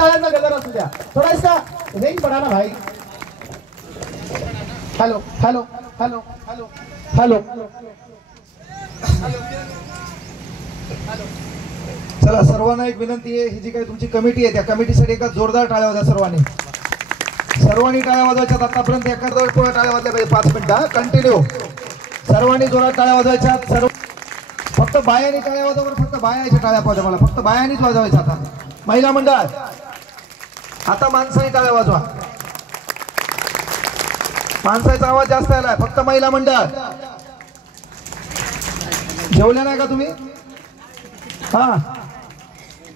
टाळ्यांना गजर असू द्या. थोड़ा इसका रेंज बढ़ाना भाई. Hello hello hello hello hello. चला सर्वांना एक विनंती आहे, ही जी काही तुमची कमिटी आहे त्या कमिटीसाठी एका जोरदार टाळ्या वाजवा सर्वांनी. सर्वांनी टाळ्या वाजवायच्यात. आतापर्यंत एका टाळ्या वाजल्या पाहिजे 5 मिनिटं कंटिन्यू. सर्वांनी जोरात टाळ्या वाजवायच्या. सर्व फक्त बायांनी टाळ्या वाजवा. फक्त बायाच्या टाळ्या पाहिजे मला. फक्त बायांनीच वाजवायच्या. आता महिला मंडळ आता माणसाने टाळ्या वाजवा. माणसाचा आवाज जास्त आलाय. फक्त महिला मंडळ. जेवल्या नाही का तुम्ही? हा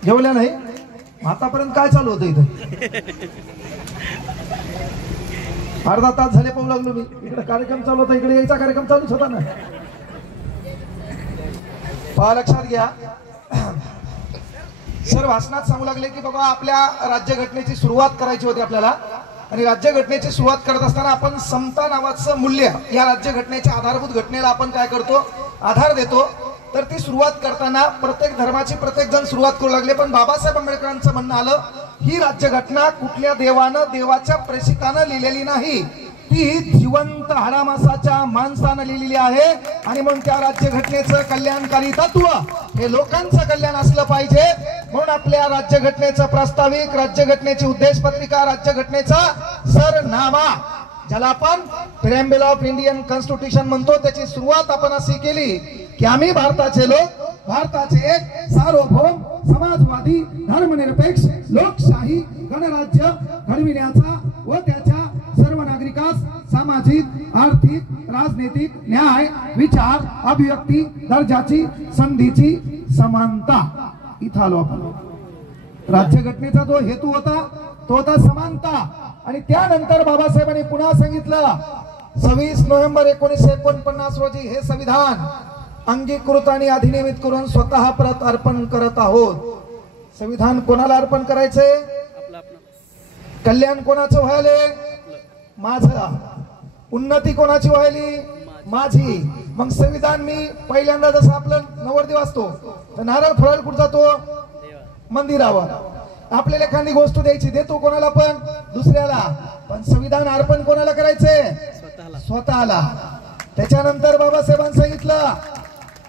जेवल्या नाही. आतापर्यंत काय चालू होतं इथं? अर्धा तास झाले पाहू लागलो मी. इकडे कार्यक्रम चालू होता, इकडे यायचा कार्यक्रम चालूच होता ना. पहा लक्षात घ्या. सर भाषणात सांगू लागले की बाबा आपल्या राज्यघटनेची सुरुवात करायची होती आपल्याला. आणि राज्यघटनेची सुरुवात करत असताना आपण समता नावाचं मूल्य या राज्यघटनेच्या आधारभूत घटनेला आपण काय करतो? आधार देतो. तर ती सुरुवात करताना प्रत्येक धर्माची प्रत्येक जण सुरुवात करू लागले. पण बाबासाहेब आंबेडकरांचं म्हणणं आलं, ही राज्यघटना कुठल्या देवानं देवाच्या प्रेषितानं लिहिलेली नाही, ती जिवंत हाडामासाच्या माणसानं लिहिलेली आहे. आणि मग त्या राज्यघटनेचं कल्याणकारी तत्व हे लोकांचं कल्याण असलं पाहिजे. म्हणून आपल्या राज्यघटनेचं प्रास्ताविक, राज्यघटनेची उद्देशपत्रिका, राज्यघटनेचा सरनामा ज्याला आपण प्रिॲम्बल ऑफ इंडियन कॉन्स्टिट्यूशन म्हणतो, त्याची सुरुवात आपण अशी केली की आम्ही भारताचे लोक, भारताचे एक सार्वभौम समाजवादी धर्मनिरपेक्ष लोकशाही गणराज्य घडविण्याचा व त्याच्या सर्व नागरिकास सामाजिक, आर्थिक, राजनैतिक न्याय, विचार, अभिव्यक्ती दर्जाची, संधीची समानता. इथं आलो आपण. राज्यघटनेचा जो हेतू होता तो होता समानता. आणि त्यानंतर बाबासाहेबांनी पुन्हा सांगितलं 26 नोव्हेंबर 1949 रोजी हे संविधान अंगीकृत आणि अधिनियमित करून स्वतः परत अर्पण करत आहोत. संविधान कोणाला अर्पण करायचंय? कल्याण कोणाचं व्हायले? माझं. उन्नती कोणाची व्हायली? माझी. मग संविधान मी पहिल्यांदा जसं आपलं नवरदेव असतो तर नारळ फोडायला कुठं जातो? मंदिरावर. आपल्याला एखादी गोष्ट द्यायची, देतो कोणाला? पण दुसऱ्याला. पण संविधान अर्पण कोणाला करायचंय? स्वतःला. त्याच्यानंतर बाबासाहेबांनी सांगितलं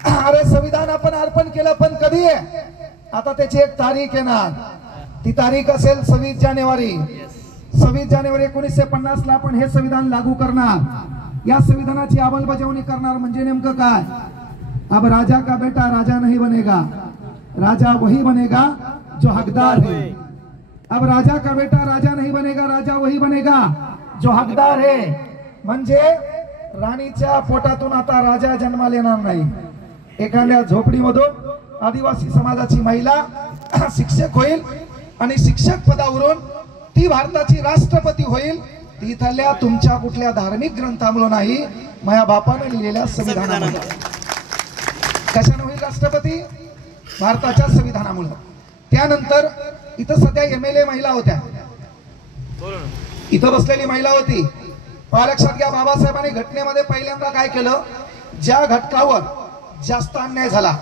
अरे संविधान आपण अर्पण केलं, पण कधी आहे? आता त्याची एक तारीख येणार. ती तारीख असेल 26 जानेवारी. 26 जानेवारी 1950 ला आपण हे संविधान लागू करणार. या संविधानाची अंमलबजावणी करणार. म्हणजे नेमकं काय? अब राजा का बेटा राजा नहीं बनेगा, राजा वही बनेगा जो हकदार है. अब राजा का बेटा राजा नहीं बनेगा, राजा वही बनेगा जो हकदार है. म्हणजे राणीच्या पोटातून आता राजा जन्माला येणार नाही. एखाद्या झोपडीमधून आदिवासी समाजाची महिला शिक्षक होईल आणि शिक्षक पदावरून ती भारताची राष्ट्रपती होईल. ती इथल्या तुमच्या कुठल्या धार्मिक ग्रंथामुळे नाही, माझ्या बापाने लिहिलेल्या संविधानामुळे. कशाने होईल राष्ट्रपती? भारताच्या संविधानामुळे. त्यानंतर इथं सध्या MLA महिला होत्या. इथं बसलेली महिला होती. लक्षात घ्या, बाबासाहेबांनी घटनेमध्ये पहिल्यांदा काय केलं? ज्या घटकावर जास्त अन्याय झाला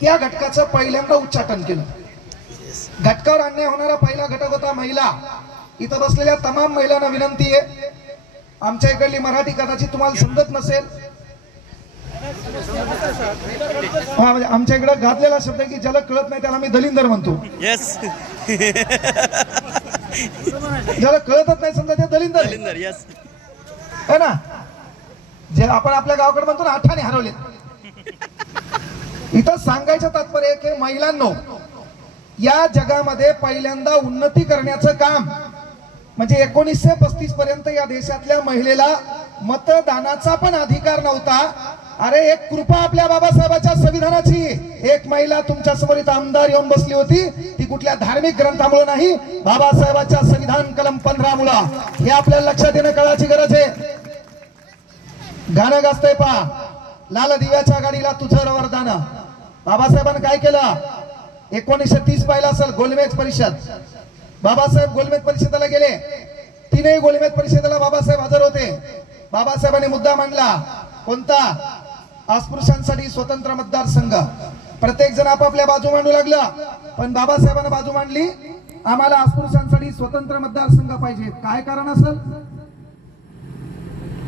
त्या घटकाचं पहिल्यांदा उच्चाटन केलं. घटकावर अन्याय होणारा पहिला घटक होता महिला. इथं बसलेल्या तमाम महिलांना विनंती आहे, आमच्या इकडली मराठी कदाचित तुम्हाला समजत नसेल. हा म्हणजे आमच्या इकडे घातलेला शब्द आहे की ज्याला कळत नाही त्याला मी दलिंदर म्हणतो. यस. ज्याला कळतच नाही समजा ते दलिंदर. यस है ना. जे आपण आपल्या गावाकडे म्हणतो ना आठाने हरवले. इथं सांगायचं तात्पर्य की महिलांनो, या जगामध्ये पहिल्यांदा उन्नती करण्याचं काम म्हणजे 1935 पर्यंत या देशातल्या महिलेला मतदानाचा पण अधिकार नव्हता. अरे एक कृपा आपल्या बाबासाहेबांच्या संविधानाची. एक महिला तुमच्या समोर इथं आमदार येऊन बसली होती, ती कुठल्या धार्मिक ग्रंथामुळे नाही, बाबासाहेबांच्या संविधान कलम 15 मुळे. हे आपल्याला लक्षात येणं काळाची गरज आहे. गाणं गाजतंय पहा, लाल दिव्याच्या गाडीला तुझं वरदान. बाबासाहेबांनी काय केलं? 1930 पाहिलं असेल गोलमेज परिषद. बाबासाहेब गोलमेज परिषदेला गेले. तीनही गोलमेज परिषदेला बाबासाहेब हजर होते. बाबासाहेबांनी मुद्दा मांडला. कोणता? अस्पृश्यांसाठी स्वतंत्र मतदारसंघ. प्रत्येक जण आपापल्या बाजू मांडू लागला. पण बाबासाहेबांनी बाजू मांडली आम्हाला अस्पृश्यांसाठी स्वतंत्र मतदारसंघ पाहिजे. काय कारण असेल?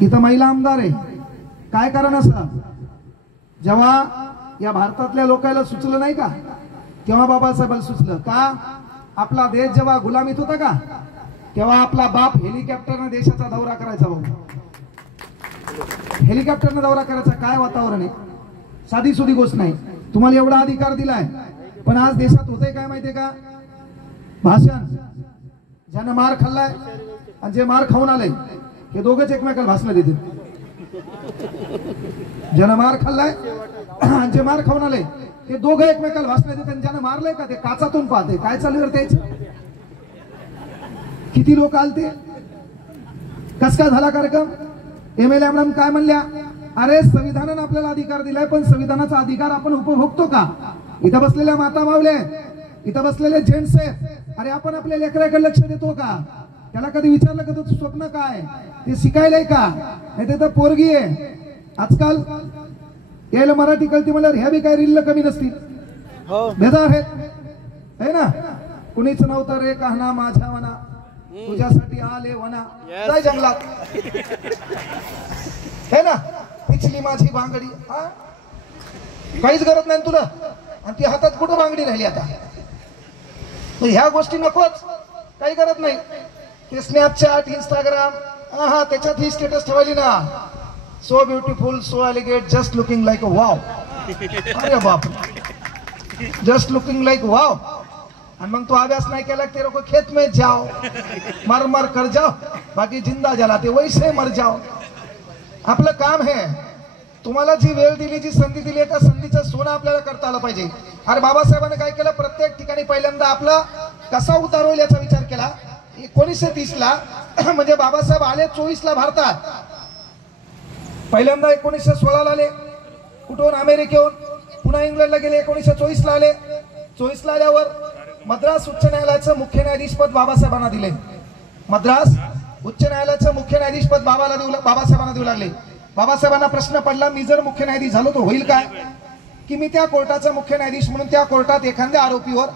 इथं महिला आमदार आहे. काय कारण असेल? जेव्हा या भारतातल्या लोकांना सुचलं नाही का, तेव्हा बाबासाहेबांना सुचलं का? आपला देश जेव्हा गुलामीत होता का, तेव्हा आपला बाप हेलिकॉप्टरने देशाचा दौरा करायचा. भाऊ, हेलिकॉप्टरने दौरा करायचा. काय वातावरण आहे, साधी सुधी गोष्ट नाही. तुम्हाला एवढा अधिकार दिलाय, पण आज देशात होतंय काय माहितीये का? भाषण. ज्यानं मार खाल्लाय आणि जे मार खाऊन आलंय, हे दोघंच एकमेकाला भाषण देतील. ज्यानं मार खाल्लाय आणि जे मार खाऊन आले, ते दोघं एकमेकाला भाषण देतात. ज्यानं मारलंय का, ते काचातून पाहते काय चालू करते. किती लोक आलते, कस काय झाला कार्यक्रम? MLA मॅडम काय म्हणल्या? अरे संविधानानं आपल्याला अधिकार दिलाय, पण संविधानाचा अधिकार आपण उपभोगतो का? इथं बसलेल्या माता मावले, इथं बसलेले जेंट्स आहेत, अरे आपण आपल्या लेकराकडे लक्ष देतो का? त्याला कधी विचारलं का तुझं स्वप्न काय? ते शिकायलंय का? नाही तर पोरगी आहे. आजकाल यायला मराठी कळती म्हणल्यावर ह्या बी काय रील कमी नसतील. भेदा आहेत है ना. कुणीच नव्हतं रे कहना माझ्या मना, तुझ्यासाठी आले वना, जाय जंगलात है ना. पिछली माझी बांगडी, काहीच गरज नाही तुला, आणि ती हातात कुठं बांगडी राहिली आता. ह्या गोष्टी नकोच, काही गरज नाही. ते स्नॅपचॅट, इंस्टाग्राम, हा त्याच्यात ही स्टेटस ठेवली ना, so beautiful, so elegant, just looking like a wow. अरे बाप, जस्ट लुकिंग लाईक वाव. आणि मग तो अभ्यास नाही केला, ते लोक खेत में जाओ, मर मर कर जाओ, बाकी जिंदा जला ते वैसे मर जाओ. आपलं काम है. तुम्हाला जी वेळ दिली, जी संधी दिली, त्या संधीचं सोनं आपल्याला करता आलं पाहिजे. अरे बाबासाहेबांनी काय केलं? प्रत्येक ठिकाणी पहिल्यांदा आपला कसा उतार होईल याचा विचार केला. 1930 ला म्हणजे बाबासाहेब आले 24 ला भारतात. पहिल्यांदा 1916 ला आले, कुठून? अमेरिकेहून. पुन्हा इंग्लंडला गेले, 1924 ला आले. 24 ला आल्यावर मद्रास उच्च न्यायालयाचं मुख्य न्यायाधीश पद बाबासाहेबांना दिले. मद्रास उच्च न्यायालयाचं मुख्य न्यायाधीश पद बाबासाहेबांना देऊ लागले. बाबासाहेबांना प्रश्न पडला, मी जर मुख्य न्यायाधीश झालो तर होईल काय? की मी त्या कोर्टाचा मुख्य न्यायाधीश म्हणून त्या कोर्टात एखाद्या आरोपीवर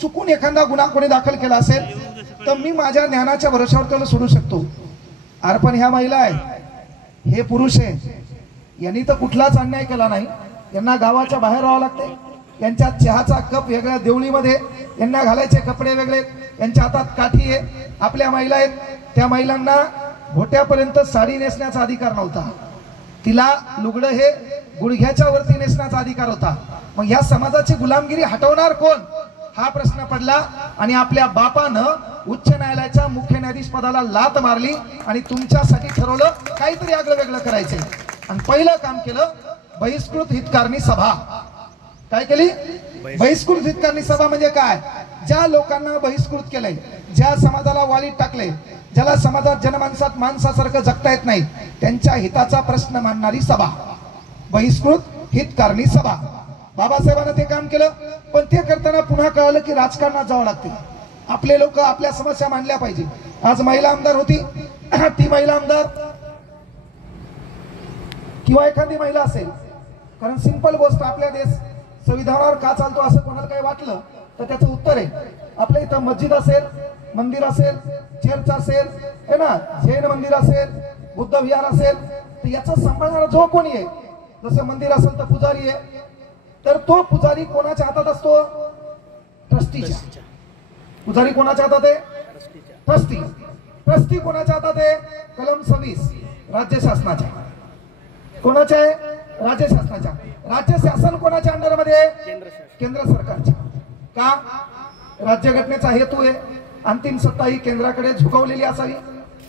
चुकून एखादा गुन्हा कोणी दाखल केला असेल तर मी माझ्या ज्ञानाच्या भरोश्यावर त्याला सोडू शकतो. अरे पण ह्या महिला आहेत, हे पुरुष आहे, यांनी तर कुठलाच अन्याय केला नाही. यांना गावाच्या बाहेर राहावं लागते. यांच्या चहाचा कप वेगळ्या देवळीमध्ये, यांना घालायचे कपडे वेगळे, यांच्या हातात काठी आहे. आपल्या महिला आहेत, त्या महिलांना घोट्यापर्यंत साडी नेसण्याचा अधिकार नव्हता. तिला लुगडं हे गुडघ्याच्या वरती नेसण्याचा अधिकार होता. मग ह्या समाजाची गुलामगिरी हटवणार कोण? हा प्रश्न पडला. आणि आपल्या बापानं उच्च न्यायालयाच्या मुख्य न्यायाधीश पदाला लात मारली आणि तुमच्यासाठी ठरवलं काहीतरी आगळं वेगळं करायचंय. आणि पहिलं काम केलं, बहिष्कृत हितकारणी सभा. काय केली? बहिष्कृत हितकारणी सभा म्हणजे काय? ज्या लोकांना बहिष्कृत केलंय, ज्या समाजाला वालीत टाकले, ज्याला समाजात जनमानसात माणसासारखं जगता येत नाही, त्यांच्या हिताचा प्रश्न मांडणारी सभा, बहिष्कृत हितकारणी सभा. बाबासाहेबांना ते काम केलं. पण ते करताना पुन्हा कळालं की राजकारणात जावं लागते. आपले लोक आपल्या समस्या मांडल्या पाहिजे. आज महिला आमदार होती, ती महिला आमदार किंवा एखादी महिला असेल, कारण सिंपल गोष्ट, आपल्या देश संविधानावर का चालतो असं कोणाला काही वाटलं तर त्याचं उत्तर आहे. आपल्या इथं मस्जिद असेल, मंदिर असेल, चर्च असेल, है ना, जैन मंदिर असेल, बुद्ध विहार असेल, तर याचा सांभाळणारा जो कोणी आहे, जसं मंदिर असेल तर पुजारी आहे, तर तो पुजारी कोणाच्या हातात असतो? ट्रस्टीच्या. पुजारी कोणाच्या हातात आहे? ट्रस्टी. ट्रस्टी कोणाच्या हातात आहे? कलम 26 राज्य शासनाच्या. कोणाच्या आहे? राज्य शासनाच्या. राज्य शासन कोणाच्या अंडरमध्ये आहे? केंद्र सरकारच्या. का? राज्यघटनेचा हेतू आहे अंतिम सत्ता ही केंद्राकडे झुकवलेली असावी.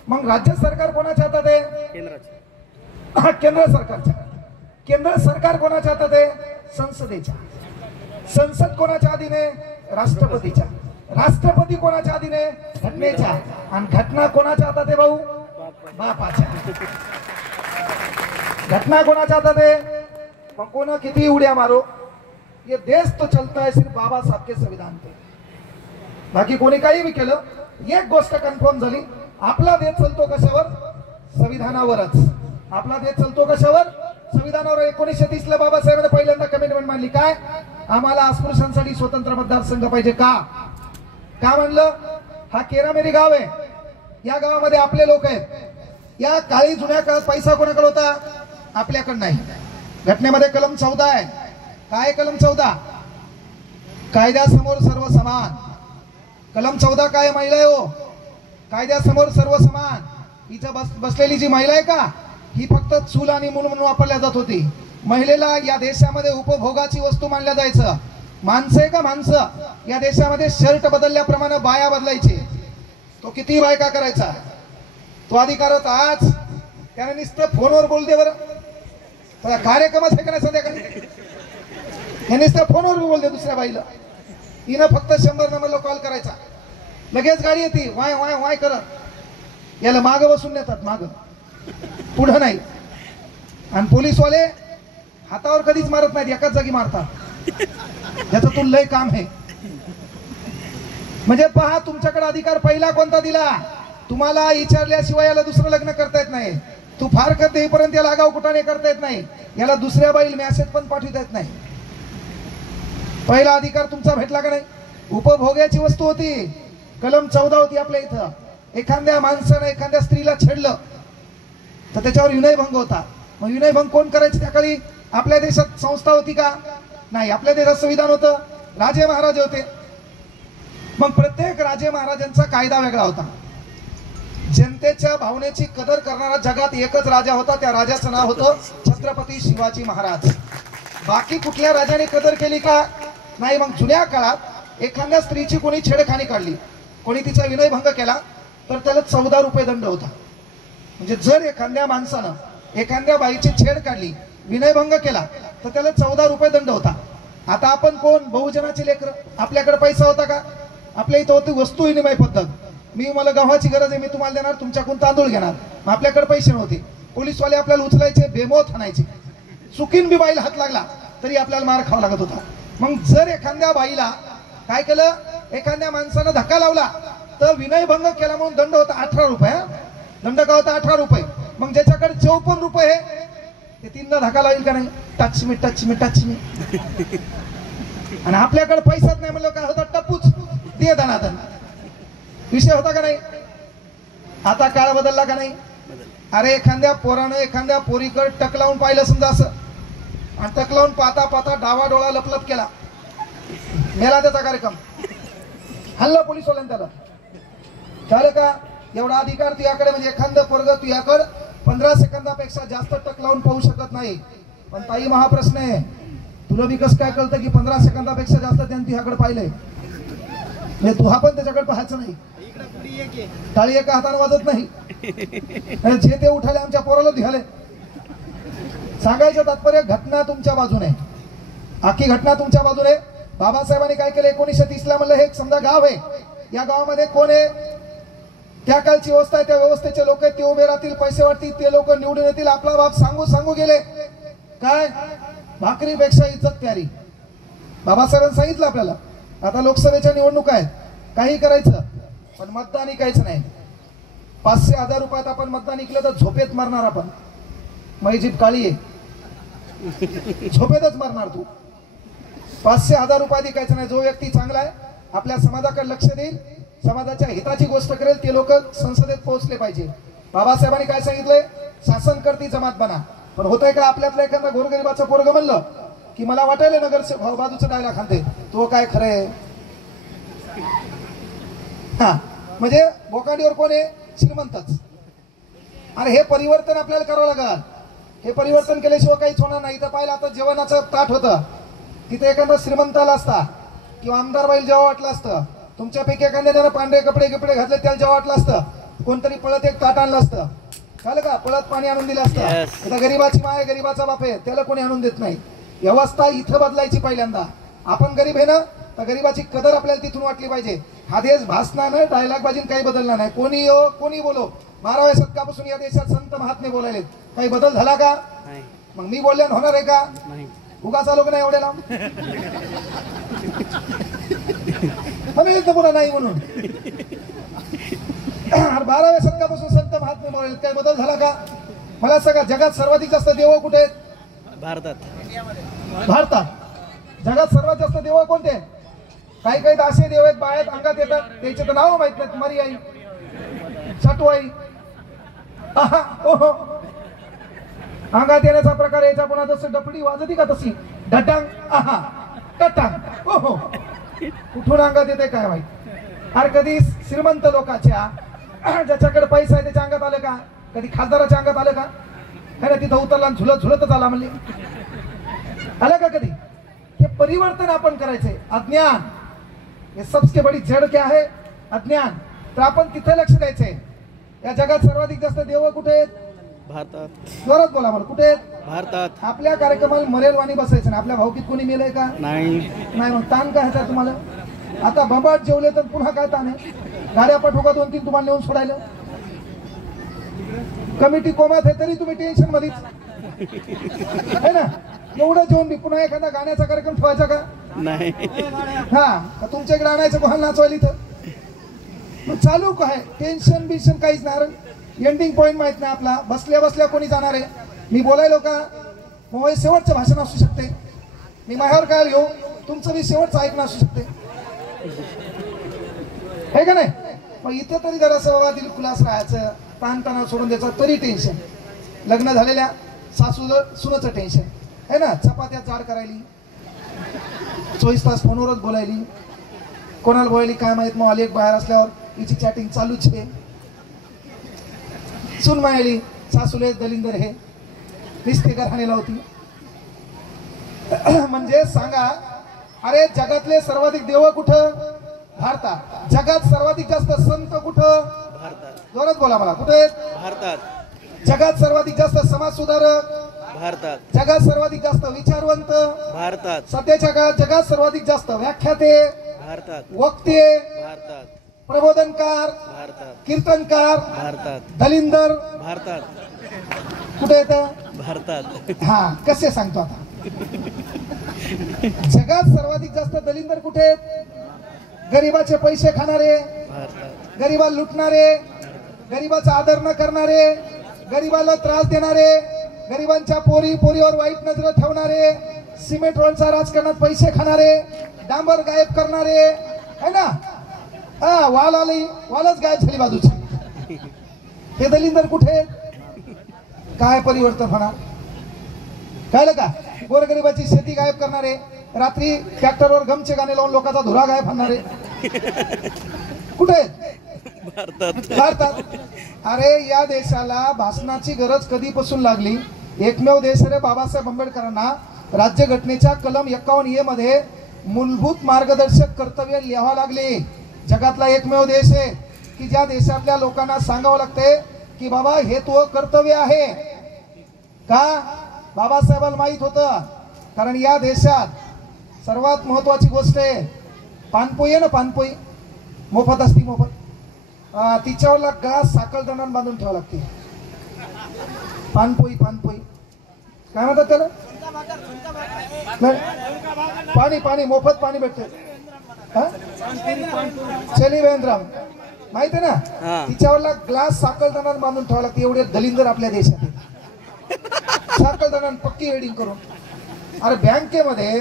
मग राज्य सरकार कोणाच्या हातात आहे? केंद्र सरकारच्या. केंद्र सरकार कोणाच्या हातात आहे? संसदेच्या. संसद कोणाच्या अधीने? राष्ट्रपतीच्या. राष्ट्रपती कोणाच्या अधीने? घटनेच्या. आणि घटना कोणाच्या हातात आहे भाऊ? बापाच्या. घटना कोणाच्या हातात आहे? मग कोणा किती उड्या मारो, ये देश तो चलता है सिर्फ बाबा साहब के संविधान पे. बाकी कोणी काही भी केलं, एक गोष्ट कन्फर्म झाली, आपला देश चलतो कशावर? संविधानावरच. आपला देश चलतो कशावर? संविधानावर. 1930 ला बाबासाहेबांनी पहिल्यांदा कमिटमेंट मांडली. काय? आम्हाला अस्पृश्यांसाठी स्वतंत्र मतदारसंघ पाहिजे. का म्हणलं? हा केरामेरी गाव आहे. या गावामध्ये आपले लोक आहेत. या काळी जुन्या काळात पैसा कोणाकडे होता? आपल्याकडे नाही. घटनेमध्ये कलम 14 आहे. काय कलम 14? कायद्यासमोर सर्व समान. कलम 14 काय? महिला आहे हो, कायद्यासमोर सर्व समान. इथं बसलेली जी महिला आहे का, ही फक्त चूल आणि मूल म्हणून वापरल्या जात होती. महिलेला या देशामध्ये उपभोगाची वस्तू मानल्या जायचं. माणसं आहे का माणसं, या देशामध्ये शर्ट बदलल्याप्रमाणे बाया बदलायचे. तो किती बायका करायचा, तो अधिकार होता. आज त्याने नुसतं फोनवर बोल दे बरं, कार्यक्रमच आहे का नाही संध्याकाळी, हे नुसतं फोनवर बोल दे दुसऱ्या बाईला. हिनं फक्त 100 नंबरला कॉल करायचा, लगेच गाडी येते वाय वाय वाय करत. याला मागं बसून नेतात, मागं पुढं नाही. आणि पोलीसवाले हातावर कधीच मारत नाहीत, एकाच जागी मारतात. याचं तुला लय काम आहे. म्हणजे पहा, तुमच्याकडे अधिकार पहिला कोणता दिला? तुम्हाला विचारल्याशिवाय याला दुसरं लग्न करता येत नाही. तू फार करते येईपर्यंत याला आगाऊ कुठाने करता येत नाही. याला दुसऱ्या बाईला मेसेज पण पाठवता येत नाही. पहिला अधिकार तुमचा भेटला का नाही? उपभोगाची वस्तू होती. कलम 14 होती आपल्या इथं. एखाद्या माणसानं एखाद्या स्त्रीला छेडलं तर त्याच्यावर विनयभंग होता. मग विनयभंग कोण करायचे त्या काळी? आपल्या देशात संस्था होती का? नाही. आपल्या देशात संविधान होतं, राजे महाराजे होते. मग प्रत्येक राजे महाराजांचा कायदा वेगळा होता. जनतेच्या भावनेची कदर करणारा जगात एकच राजा होता. त्या राजाचं नाव होतं छत्रपती शिवाजी महाराज. बाकी कुठल्या राजाने कदर केली का? नाही. मग जुन्या काळात एखाद्या स्त्रीची कोणी छेडखानी काढली, कोणी तिचा विनयभंग केला तर त्याला 14 रुपये दंड होता. म्हणजे जर एखाद्या माणसानं एखाद्या बाईची छेड काढली, विनयभंग केला तर त्याला 14 रुपये दंड होता. आता आपण कोण? बहुजनाची लेकरं. आपल्याकडे पैसा होता का? आपल्या इथं होती वस्तू विनिमय पद्धत. मला गव्हाची गरज आहे, मी तुम्हाला देणार, तुमच्याकडून तांदूळ घेणार. आपल्याकडे पैसे नव्हते. पोलीसवाले आपल्याला उचलायचे, बेमोत हाणायचे. चुकीन बी बाईला हात लागला तरी आपल्याला मार खावा लागत होता. मग जर एखाद्या बाईला काय केलं, एखाद्या माणसानं धक्का लावला तर विनयभंग केला म्हणून दंड होता 18 रुपये. दंड का होता? 18 रुपये. मग ज्याच्याकडे 54 रुपये आहे ते 3दा धक्का लावेल का नाही? Touch me touch me touch me. आणि आपल्याकडे पैसाच नाही म्हणलं काय होता? टपूच दे दनादन. विषय होता का नाही? आता काळ बदलला का नाही? अरे एखाद्या पोरानं एखाद्या पोरीकडे टक लावून पाहिलं समजा असं, आणि टक लावून पाहता पाहता डावा डोळा लपलप केला, मेला त्याचा कार्यक्रम. हल्ला पोलीसवाल्यानं त्याला. झालं का? एवढा अधिकार तुझ्याकडे, म्हणजे एखादं पोरग तुझ्याकडे 15 सेकंदापेक्षा जास्त टक लावून पाहू शकत नाही. पण ताई, महाप्रश्न आहे, तुला बी कसं काय कळतं की 15 सेकंदापेक्षा जास्त त्याने तुझ्याकडे पाहिलंय? म्हणजे तुहा पण त्याच्याकडे पाहायचं नाही. टाळी एका हाताने वाजत नाही. जे ते उठाले आमच्या पोराला धिहाले. सांगायचं तात्पर्य, घटना तुमच्या बाजूने, आखी घटना तुमच्या बाजूने. बाबासाहेबांनी काय केलं? 1930 ला म्हणलं हे एक समजा गाव आहे, या गावामध्ये कोण आहे? त्या कालची व्यवस्था आहे, त्या व्यवस्थेचे लोक आहेत, ते उभे राहतील, पैसे वाटतील, ते लोक निवडून येतील. आपला बाप सांगू सांगू गेले काय? भाकरीपेक्षा इज्जत प्यारी. बाबासाहेबांनी सांगितलं आपल्याला. आता लोकसभेच्या निवडणुका आहेत, काही करायचं पण मतदान ऐकायचं नाही. 500-1000 रुपयात आपण मतदान ऐकलं तर झोपेत मरणार आपण. मैजीत काळी आहे, झोपेतच मरणार तू. 500-1000 रुपयात ऐकायचं नाही. जो व्यक्ती चांगला आहे, आपल्या समाजाकडे लक्ष देईल, समाजाच्या हिताची गोष्ट करेल, ते लोक संसदेत पोहोचले पाहिजे. बाबासाहेबांनी काय सांगितलंय? शासनकर्ती जमात बना. पण होतंय का? आपल्यातलं एखादा गोरगरिबाचं पोरग म्हणलं की मला वाटायला नगर बाजूचं डायला खाते, तो काय खरंय? हा, म्हणजे बोकांडीवर कोण आहे? श्रीमंतच. अरे हे परिवर्तन आपल्याला करावं लागल. हे परिवर्तन केल्याशिवाय काहीच होणार नाही. तर पाहिलं आता जेवणाचं ताट होतं, तिथे एखादा श्रीमंताला असता किंवा आमदार बाईल जेव्हा वाटलं असतं, तुमच्यापैकी एखाद्याने पांढरे कपडे त्याला जेव्हा वाटलं असतं, कोणतरी पळत एक ताट आणलं असतं, झालं का? पळत पाणी आणून दिलं असतं. आता गरीबाची माय, गरीबाचा बाप आहे, त्याला कोणी आणून देत नाही. व्यवस्था इथं बदलायची पहिल्यांदा. आपण गरीब आहे ना, तर गरीबाची कदर आपल्याला तिथून वाटली पाहिजे. हा देश भासणार, डायलॉग बाजीन काही बदलणार नाही. कोणी यो कोणी बोलो, 12व्या शतकापासून या देशात संत महात्मे बोलायले, काही बदल झाला का? मग मी बोलल्यान होणार आहे का? उगा चालू का नाही एवढ्या लांब? म्हणून पुन्हा नाही म्हणून. 12व्या शतकापासून संत महात्मे बोलायले, काही बदल झाला का? मला सांगा, जगात सर्वाधिक जास्त देव कुठे आहेत? भारतात. भारतात. जगात सर्वात जास्त देव कोणते? काही काही तर असे देव आहेत बाळ्यात अंगात येतात त्याचे तर नाव माहित नाहीत. मरी आई, सटवाई, आहा ओहो. अंगात येण्याचा प्रकार याचा पुन्हा जसं डपडी वाजती का तशी डटांग आहा टटांग ओहो. कुठून अंगात येते काय माहित. अरे कधी श्रीमंत लोकांच्या ज्याच्याकडे पैसा आहे त्याच्या अंगात आलं का? कधी खासदाराच्या अंगात आलं का? है ना, तिथं उतरला आणि झुलत झुलतच आला म्हणले आलं का कधी? हे परिवर्तन आपण करायचंय. अज्ञान हे सबसे बडी जड क्या आहे? अज्ञान. तर आपण तिथे लक्ष द्यायचंय. या जगात सर्वाधिक जास्त देव कुठे आहेत? भारतात. जोरात बोला मला, कुठे आहेत? भारतात. आपल्या कार्यक्रमाला मरेल वाणी बसायचं ना. आपल्या भाऊकीत कोणी मेलंय का? नाही. नाही. मग ताण काय ह्याचा तुम्हाला? आता बंबाट जेवले तर पुन्हा काय ताण आहे? गाड्या पाठवू 2-3 तुम्हाला नेऊन सोडायला? कमिटी कोमात आहे तरी तुम्ही टेन्शन मध्येच है ना. एवढं जेवण मी पुन्हा एखादा गाण्याचा कार्यक्रम ठेवायचा का? नाही. हा, तुमच्याकडे आणायचं कोणाला नाचवायला इथं? मग चालू काय? टेन्शन बिन्शन काहीच नाही. एंडिंग पॉइंट माहित नाही आपला. बसल्या बसल्या कोणी जाणार आहे? मी बोलायलो का मग शेवटचं भाषण असू शकते. मी माझ्यावर काय घेऊ, तुमचं मी शेवटचं ऐकणं असू शकते, हे का नाही? मग इथं तरी जरासं बाबा दिल खुलास राहायचं, ताणतणाव सोडून द्यायचा तरी टेन्शन. लग्न झालेल्या सासू सुनाचं टेन्शन है ना. चपात्या जाड करायली, 24 तास फोनवरच बोलायली. कोणाला बोलायली काय माहित. मग आली एक बाहेर असल्यावर हिची चॅटिंग चालूच आहे. सुन मायली सासूले दलिंदर हे निस्ते घराणीला होती. म्हणजे सांगा, अरे जगातले सर्वाधिक देव कुठं? भारतात. जगात सर्वाधिक जास्त संत कुठं? भारतात. जोरात बोला मला, कुठे? भारतात. जगात सर्वाधिक जास्त समाज सुधारक? भारतात. जगात सर्वाधिक जास्त विचारवंत? भारतात. सध्याच्या काळात जगात सर्वाधिक जास्त व्याख्याते, भारतात. वक्ते, भारतात. प्रबोधनकार, भारतात. कीर्तनकार, भारतात. दलिंदर भारतात. कुठे येतं? भारतात. हा, कसे सांगतो आता. जगात सर्वाधिक जास्त दलिंदर कुठे आहेत? गरिबाचे पैसे खाणारे, भारतात. गरिबाला लुटणारे, गरिबाचा आदर न करणारे, गरिबाला त्रास देणारे, गरिबांच्या पोरीवर वाईट नजर ठेवणारे, सिमेंट रोडचा राजकारणात पैसे खाणारे, डांबर गायब करणारे, है ना. हा, वालच गायब झाली बाजूची. हे दलिंदर कुठे? काय परिवर्तन होणार? कळलं का? गोरगरिबाची शेती गायब करणारे, रात्री ट्रॅक्टरवर गमचे गाणे लावून लोकांचा धुरा गायब होणारे कुठे? भारतात. अरे या देशाला भाषणाची गरज कधीपासून लागली? एकमेव देश रे बाबासाहेब आंबेडकरांना राज्यघटनेच्या कलम 51A मध्ये मूलभूत मार्गदर्शक कर्तव्य लिहावं लागले. जगातला एकमेव देश आहे की ज्या देशातल्या लोकांना सांगावं लागते की बाबा हे तो कर्तव्य आहे. का? बाबासाहेबांना माहित होतं. कारण या देशात सर्वात महत्वाची गोष्ट आहे पानपोई आहे ना. पानपोई मोफत असती, मोफत. तिच्यावरला गास साखळ दंडाने बांधून ठेवावं लागते. पानपोई काय म्हणतात त्याला? पाणी मोफत पाणी भेटते. चली वेंद्राम माहिती आहे ना. तिच्यावरला ग्लास साखळ दंडाने बांधून ठेवावं लागते. एवढे दलिंदर आपल्या देशात साखळ दंडाने पक्की हेडिंग करून. अरे बँकेमध्ये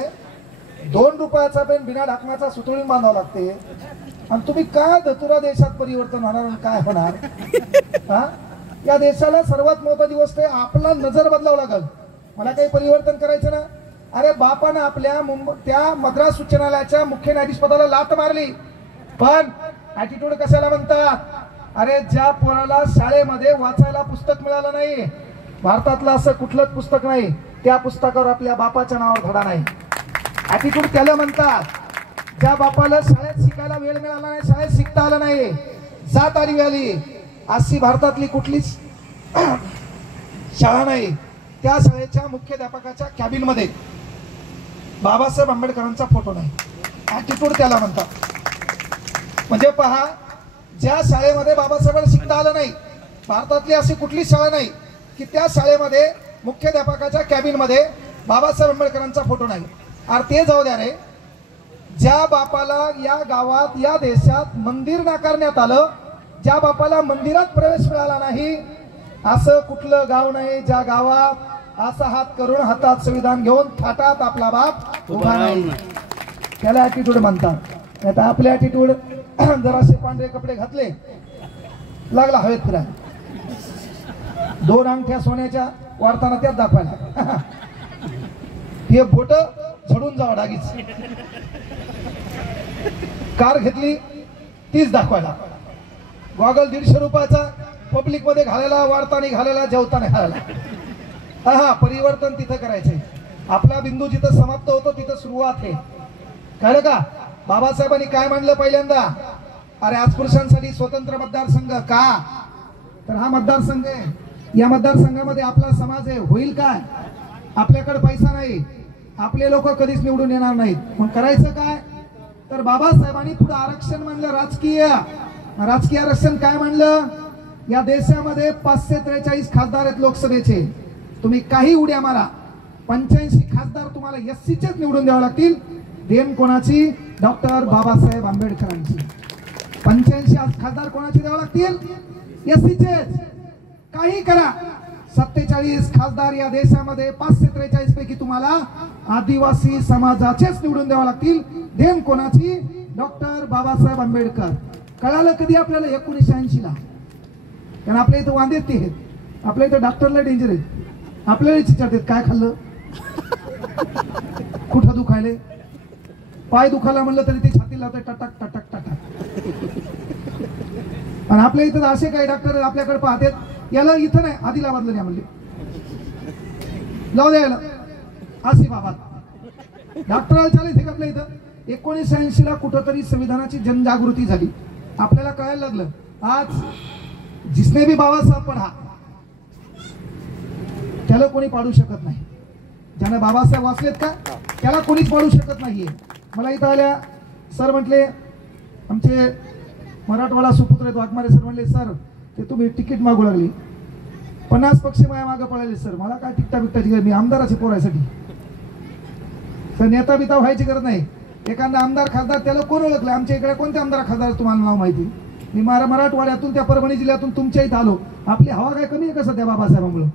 2 रुपयाचा पेन बिना ढाकण्याचा सुतळी बांधावं लागते. आणि तुम्ही काय धतुरा देशात परिवर्तन होणार आणि काय होणार? हा, या देशाला सर्वात महत्वाची गोष्ट आहे आपला नजर बदलावं लागल. मला काही परिवर्तन करायचं ना. अरे बापानं आपल्या त्या मद्रास उच्च न्यायालयाच्या मुख्य न्यायाधीश पदाला लात मारली. पण ऍटिट्यूड कशाला म्हणतात? अरे ज्या पोराला शाळेमध्ये वाचायला पुस्तक मिळालं नाही, भारतातलं असं कुठलंच पुस्तक नाही, त्या पुस्तकावर आपल्या बापाच्या नावावर धडा नाही. ऍटिट्यूड त्याला म्हणतात. ज्या बापाला शाळेत शिकायला वेळ मिळाला नाही, शाळेत शिकता आलं नाही, जात आली आली, अशी भारतातली कुठलीच शाळा नाही. त्या शाळेच्या मुख्याध्यापकाच्या कॅबिन मध्ये बाबासाहेब आंबेडकरांचा फोटो नाही. ऍटिट्यूड त्याला म्हणतात. म्हणजे पहा, ज्या शाळेमध्ये बाबासाहेबांना शिकता आलं नाही, भारतातली अशी कुठलीच शाळा नाही की त्या शाळेमध्ये मुख्याध्यापकाच्या कॅबिन मध्ये बाबासाहेब आंबेडकरांचा फोटो नाही. अरे ते जाऊ द्या रे. ज्या बापाला या गावात या देशात मंदिर नाकारण्यात आलं, ज्या बापाला मंदिरात प्रवेश मिळाला नाही, असं कुठलं गाव नाही ज्या गावात असा हात करून हातात संविधान घेऊन थाटात आपला बाप उभा नाही. त्याला ऍटिट्यूड म्हणतात. आता आपले ॲटिट्यूड जरासे पांढरे कपडे घातले लागला हवेत फिरायला. 2 अंगठ्या सोन्याच्या वारताना त्यात दाखवायला. हे बोट झडून जावं डागीच. कार घेतली तीच दाखवायला. गॉगल 150 रुपयाचा पब्लिक मध्ये घालायला, वारताना घालायला, जेवताना घालायला. हा परिवर्तन तिथं करायचंय. आपला बिंदू जिथं समाप्त होतो तिथं सुरुवात आहे. कळलं का? बाबासाहेबांनी काय म्हणलं पहिल्यांदा? अरे अस्पृश्यांसाठी स्वतंत्र मतदारसंघ का? तर हा मतदारसंघ आहे, या मतदारसंघामध्ये आपला समाज आहे. होईल काय? आपल्याकडे पैसा नाही, आपले लोक कधीच निवडून येणार नाहीत. मग करायचं काय? तर बाबासाहेबांनी पुढे आरक्षण म्हणलं. राजकीय आरक्षण काय म्हणलं? या देशामध्ये 543 खासदार आहेत लोकसभेचे. तुम्ही काही उड्या मारा, 85 खासदार तुम्हाला एससीचेच निवडून द्यावे लागतील. देण कोणाची? डॉक्टर बाबासाहेब आंबेडकरांची. 85 खासदार कोणाची द्यावे लागतील? एससीचेच. काही करा, 47 खासदार या देशामध्ये 543 पैकी तुम्हाला आदिवासी समाजाचेच निवडून द्यावे लागतील. देण कोणाची? डॉक्टर बाबासाहेब आंबेडकर. कळालं कधी आपल्याला? 1980 ला. कारण आपल्या इथं वांदेत ते आहेत, आपल्या इथं डॉक्टरला डेंजर आहेत. आपल्याला विचारतात काय खाल्लं, कुठं दुखायले, पाय दुखायला म्हणलं तरी ते छाती लावते टटक टटक टटक. आणि आपल्या इथं असे काही डॉक्टर आपल्याकडे पाहतात, याला इथं नाही आदिलाबादला नाही म्हणले, लाव द्यायला असे बाबा डॉक्टराला चालेल हे. आपल्या इथं 1980 ला कुठंतरी संविधानाची जनजागृती झाली. आपल्याला कळायला लागलं आज जिसने भी बाबासाहेब पढा त्याला कोणी पाडू शकत नाही. ज्याने बाबासाहेब वाचलेत का त्याला कोणीच पाडू शकत नाहीये. मला इथं आल्या सर म्हटले, आमचे मराठवाडा सुपुत्र आहेत वाघमारे सर, म्हणले सर ते तुम्ही तिकीट मागू लागली, 50 पक्ष माझ्या मागे पळाले सर, मला काय तिकटा बिकटाची गरज, मी आमदाराचे पोरायसाठी. सर नेता बिता व्हायची गरज नाही. एखादा आमदार खासदार त्याला कोण ओळखलं? आमच्या इकडे कोणते आमदार खासदार तुम्हाला नाव माहिती? मी मराठवाड्यातून त्या परभणी जिल्ह्यातून तुमच्या इथं आलो. आपली हवा काय कमी आहे का सध्या बाबासाहेबांमुळे?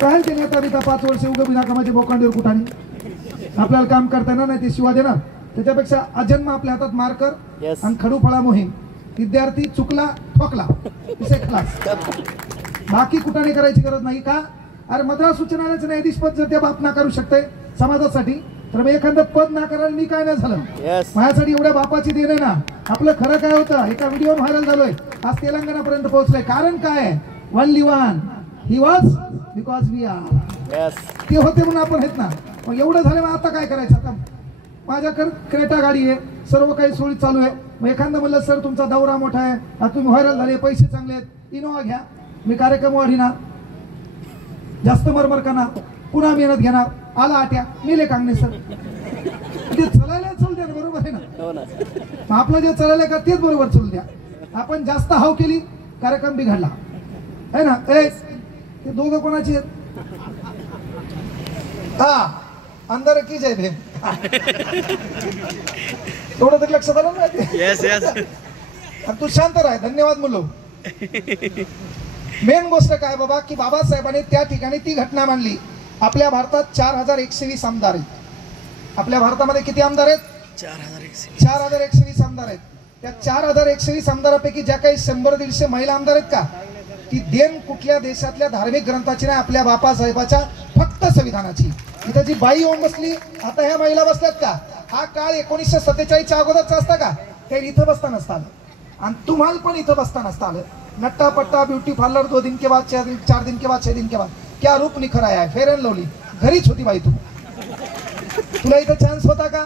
काय ते नेता बिता 5 वर्ष उगं बिना कामाचे बोकांडीवर कुठाने आपल्याला काम करता येणार नाही, ते शिवा देणार. त्याच्यापेक्षा अजन्म आपल्या हातात मार्कर आणि खडूफळा मोहीम. विद्यार्थी चुकला ठोकला विषय खलास, बाकी कुठाने करायची गरज नाही. का? अरे मद्रास उच्च न्यायालयाचं न्यायाधीश पद जर ते बाप नाकारू शकते समाजासाठी, तर मग एखादं पद नाकारायला मी काय नाही झालं. माझ्यासाठी एवढ्या बापाची देण आहे ना. आपलं खरं काय होतं? एका व्हिडिओ व्हायरल झालोय, आज तेलंगणापर्यंत पोहोचलोय. कारण काय? Only one he was because we are. ते होते म्हणून आपण आहेत ना. मग एवढं झालं, मग आता काय करायचं? आता माझ्याकडे क्रेटा गाडी आहे, सर्व काही सोयी चालू आहे. मग एखादं म्हणलं सर तुमचा दौरा मोठा आहे, आता तुम्ही व्हायरल झाले, पैसे चांगले आहेत, इनोवा घ्या, मी कार्यक्रम वाढिणार, जास्त मरमर करणार, पुन्हा मेहनत घेणार, आला आट्या मेले कांगणे सर. ते चलायला चालू द्या, बरोबर आहे ना? आपलं जे चालायला का तेच बरोबर चालू द्या. आपण जास्त हाव केली, कार्यक्रम बिघडला आहे ना. ते दोघं कोणाची आहेत? हा अंदर की जय भीम. थोडं तरी लक्षात आलं ना? तू शांत राह. धन्यवाद मुलं. मेन गोष्ट काय बाबा, की बाबासाहेबांनी त्या ठिकाणी ती घटना मांडली. आपल्या भारतात 4120 आमदार आहेत. आपल्या भारतामध्ये किती आमदार आहेत? 4120 आमदार आहेत. त्या 4120 आमदारापैकी ज्या काही 100-150 महिला आमदार आहेत का, ती देण कुठल्या देशातल्या धार्मिक ग्रंथाची नाही, आपल्या बाबासाहेबाच्या फक्त संविधानाची. इथं जी बाई येऊन बसली, आता ह्या महिला बसल्यात का, हा काळ 1947च्या अगोदरचा असता का? ते इथं बसता नसता आलं, आणि तुम्हाला पण इथं बसता नसता आलं. नट्टा पट्टा ब्युटी पार्लर 2 दिन के बाद 4 दिन के बाद 6 दिन के बाद क्या रूप निखर आया है. फेयर अँड लवली घरीच होती बाई. तुला इथं चान्स होता का?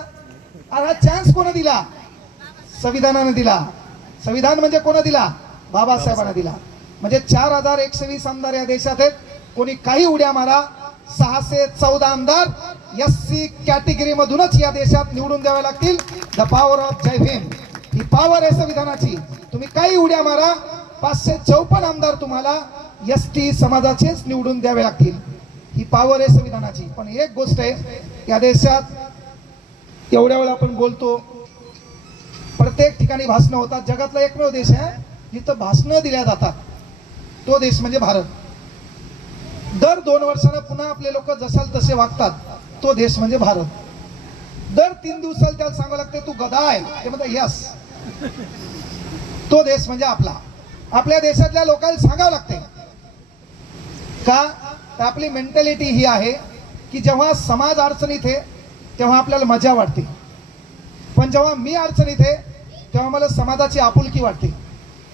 अरे हा चान्स कोण दिला? संविधानाने दिला. संविधान म्हणजे कोण दिला? बाबासाहेबांना दिला. म्हणजे 4120 आमदार या देशात आहेत. कोणी काही उड्या मारा, 614 आमदार एससी कॅटेगरी मधूनच या देशात निवडून द्यावे लागतील. The power of Jai Bhim, ही पॉवर आहे संविधानाची. तुम्ही काही उड्या मारा, 554 आमदार तुम्हाला एसटी समाजाचेच निवडून द्यावे लागतील. ही पॉवर आहे संविधानाची. पण एक गोष्ट आहे, या देशात एवढ्या वेळा आपण बोलतो, प्रत्येक ठिकाणी भाषणं होतात. जगातला एकमेव देश आहे जिथं भाषणं दिल्या जातात, तो देश म्हणजे भारत. दर 2 वर्षांना पुन्हा आपले लोक जसाल तसे वागतात, तो देश म्हणजे भारत. दर 3 दिवसाला त्याला सांगावं लागते तू गधा आहे, ते म्हणतात यस. तो देश म्हणजे आपला. आपल्या देशातल्या लोकांना सांगावं लागते का, तर आपली मेंटॅलिटी ही आहे की जेव्हा समाज अडचणीत आहे तेव्हा आपल्याला मजा वाटते, पण जेव्हा मी अडचणीत आहे तेव्हा मला समाजाची आपुलकी वाटते.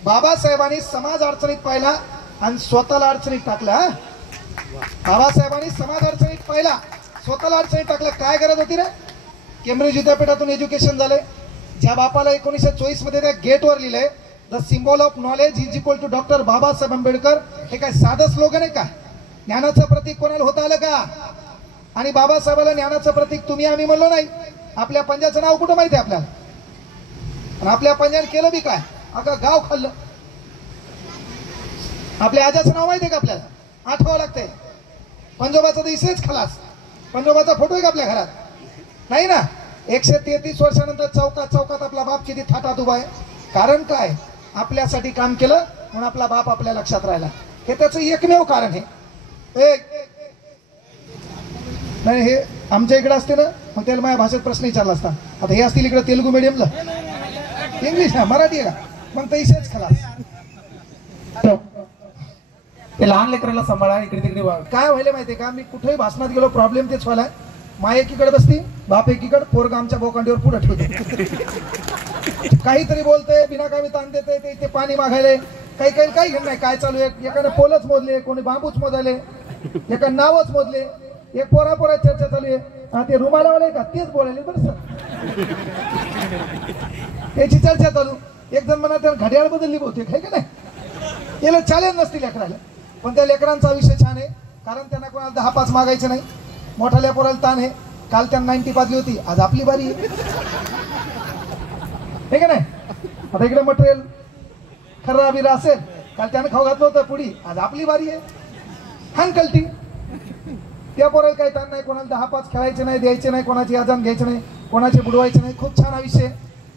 बाबासाहेबांनी समाज अडचणीत पाहिला आणि स्वतःला अडचणीत टाकला. बाबासाहेबांनी समाज अडचणीत पाहिला, स्वतःला अडचणीत टाकलं. काय गरज होती रे? केम्ब्रिज विद्यापीठातून एज्युकेशन झालंय. ज्या बापाला 1924 मध्ये त्या गेटवर लिहिलंय the symbol of knowledge is equal to doctor Babasaheb Ambedkar, हे काय साधं स्लोगन आहे का? ज्ञानाचं प्रतीक कोणाला होता आलं का? आणि बाबासाहेबाला ज्ञानाचं प्रतीक तुम्ही आम्ही म्हणलो नाही. आपल्या पंजाचं नाव कुठं माहिती आहे आपल्याला? आणि आपल्या पंजाने केलं बी काय? अगं गाव खाल्लं. आपल्या आजाचं नाव माहिती आहे का आपल्याला? आठवावं लागतंय. पंजोबाचा तर इसेच खलास. पंजोबाचा फोटो आहे का आपल्या घरात? नाही ना. 133 वर्षानंतर चौकात आपला बाप किती थाटात उभा आहे. कारण काय? आपल्यासाठी काम केलं म्हणून आपला बाप आपल्या लक्षात राहिला. हे त्याचं एकमेव कारण आहे. नाही हे आमच्या इकडे असते ना, मग त्याला माझ्या भाषेत प्रश्न विचारला असता. आता हे असतील इकडे तेलुगू मीडियमला, इंग्लिश ना मराठी आहे का? मग तैसेच खलास. ते लहान लेकराला सांभाळा, इकडे तिकडे काय व्हायला माहितीये का, मी कुठेही भाषणात गेलो प्रॉब्लेम तेच व्हायला. माय एकीकडे बसती, बाप एकीकडे, पोरगा आमच्या बोकांडीवर पुढे ठेवते. काहीतरी बोलते, बिना काही ताण देते, ते पाणी मागायले. काही घेऊन नाही. काय चालू आहे? एकाने पोलच मोजले, कोणी बांबूच मोजायले, एका नावच मोजले, एक पोरा चर्चा चालू आहे. ते रुमालावाले का तेच बोलायले. बरं सर त्याची चर्चा चालू. एक जण म्हणा त्याला घड्याळ बदलली बहुतेक, आहे का नाही? याला चॅलेंज नसतील लेकराला, पण त्या लेकरांचा विषय छान आहे. कारण त्यांना कोणाला 10-5 मागायचे नाही. मोठ्या पोराला ताण आहे. काल त्यांना 90 पाजली होती, आज आपली बारी आहे का नाही? आता इकडे मटेरियल खर्रा बिरा असेल, काल त्यानं खाऊ घातलं होतं पुढी, आज आपली बारी आहे. हंकलटी. त्या पोराला काही ताण नाही. कोणाला 10-5 खेळायचे नाही, द्यायचे नाही, कोणाची अजान घ्यायचे नाही, कोणाचे बुडवायचे नाही. खूप छान विषय.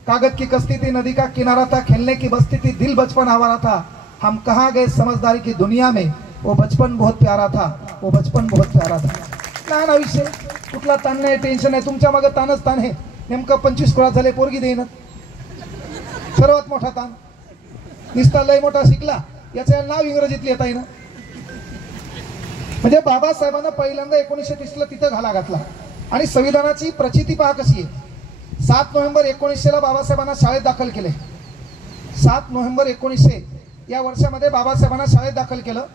कागज की कश्ती थी, नदी का किनारा था, खेलने की बस्ती थी, दिल बचपन आवारा था, हम कहाँ गए समझदारी की दुनिया में, वो बचपन बहुत प्यारा था, वो बचपन बहुत प्यारा था. लहान आयुष्य, कुठला ताण नाही, टेन्शन नाही. तुमच्या मागे ताणच ताण आहे. नेमकं 25 कोळा झाले, पोरगी देईन. सर्वात मोठा ताण. निस्ता लय मोठा शिकला, याचं नाव इंग्रजीत लिहिता येईन. म्हणजे बाबासाहेबांना पहिल्यांदा 1930 ला तिथं घाला घातला. आणि संविधानाची प्रचिती पहा कशी आहे. 7 नोव्हेंबर 1900 ला बाबासाहेबांना शाळेत दाखल केले. 7 नोव्हेंबर 1900 या वर्षामध्ये बाबासाहेबांना शाळेत दाखल केलं.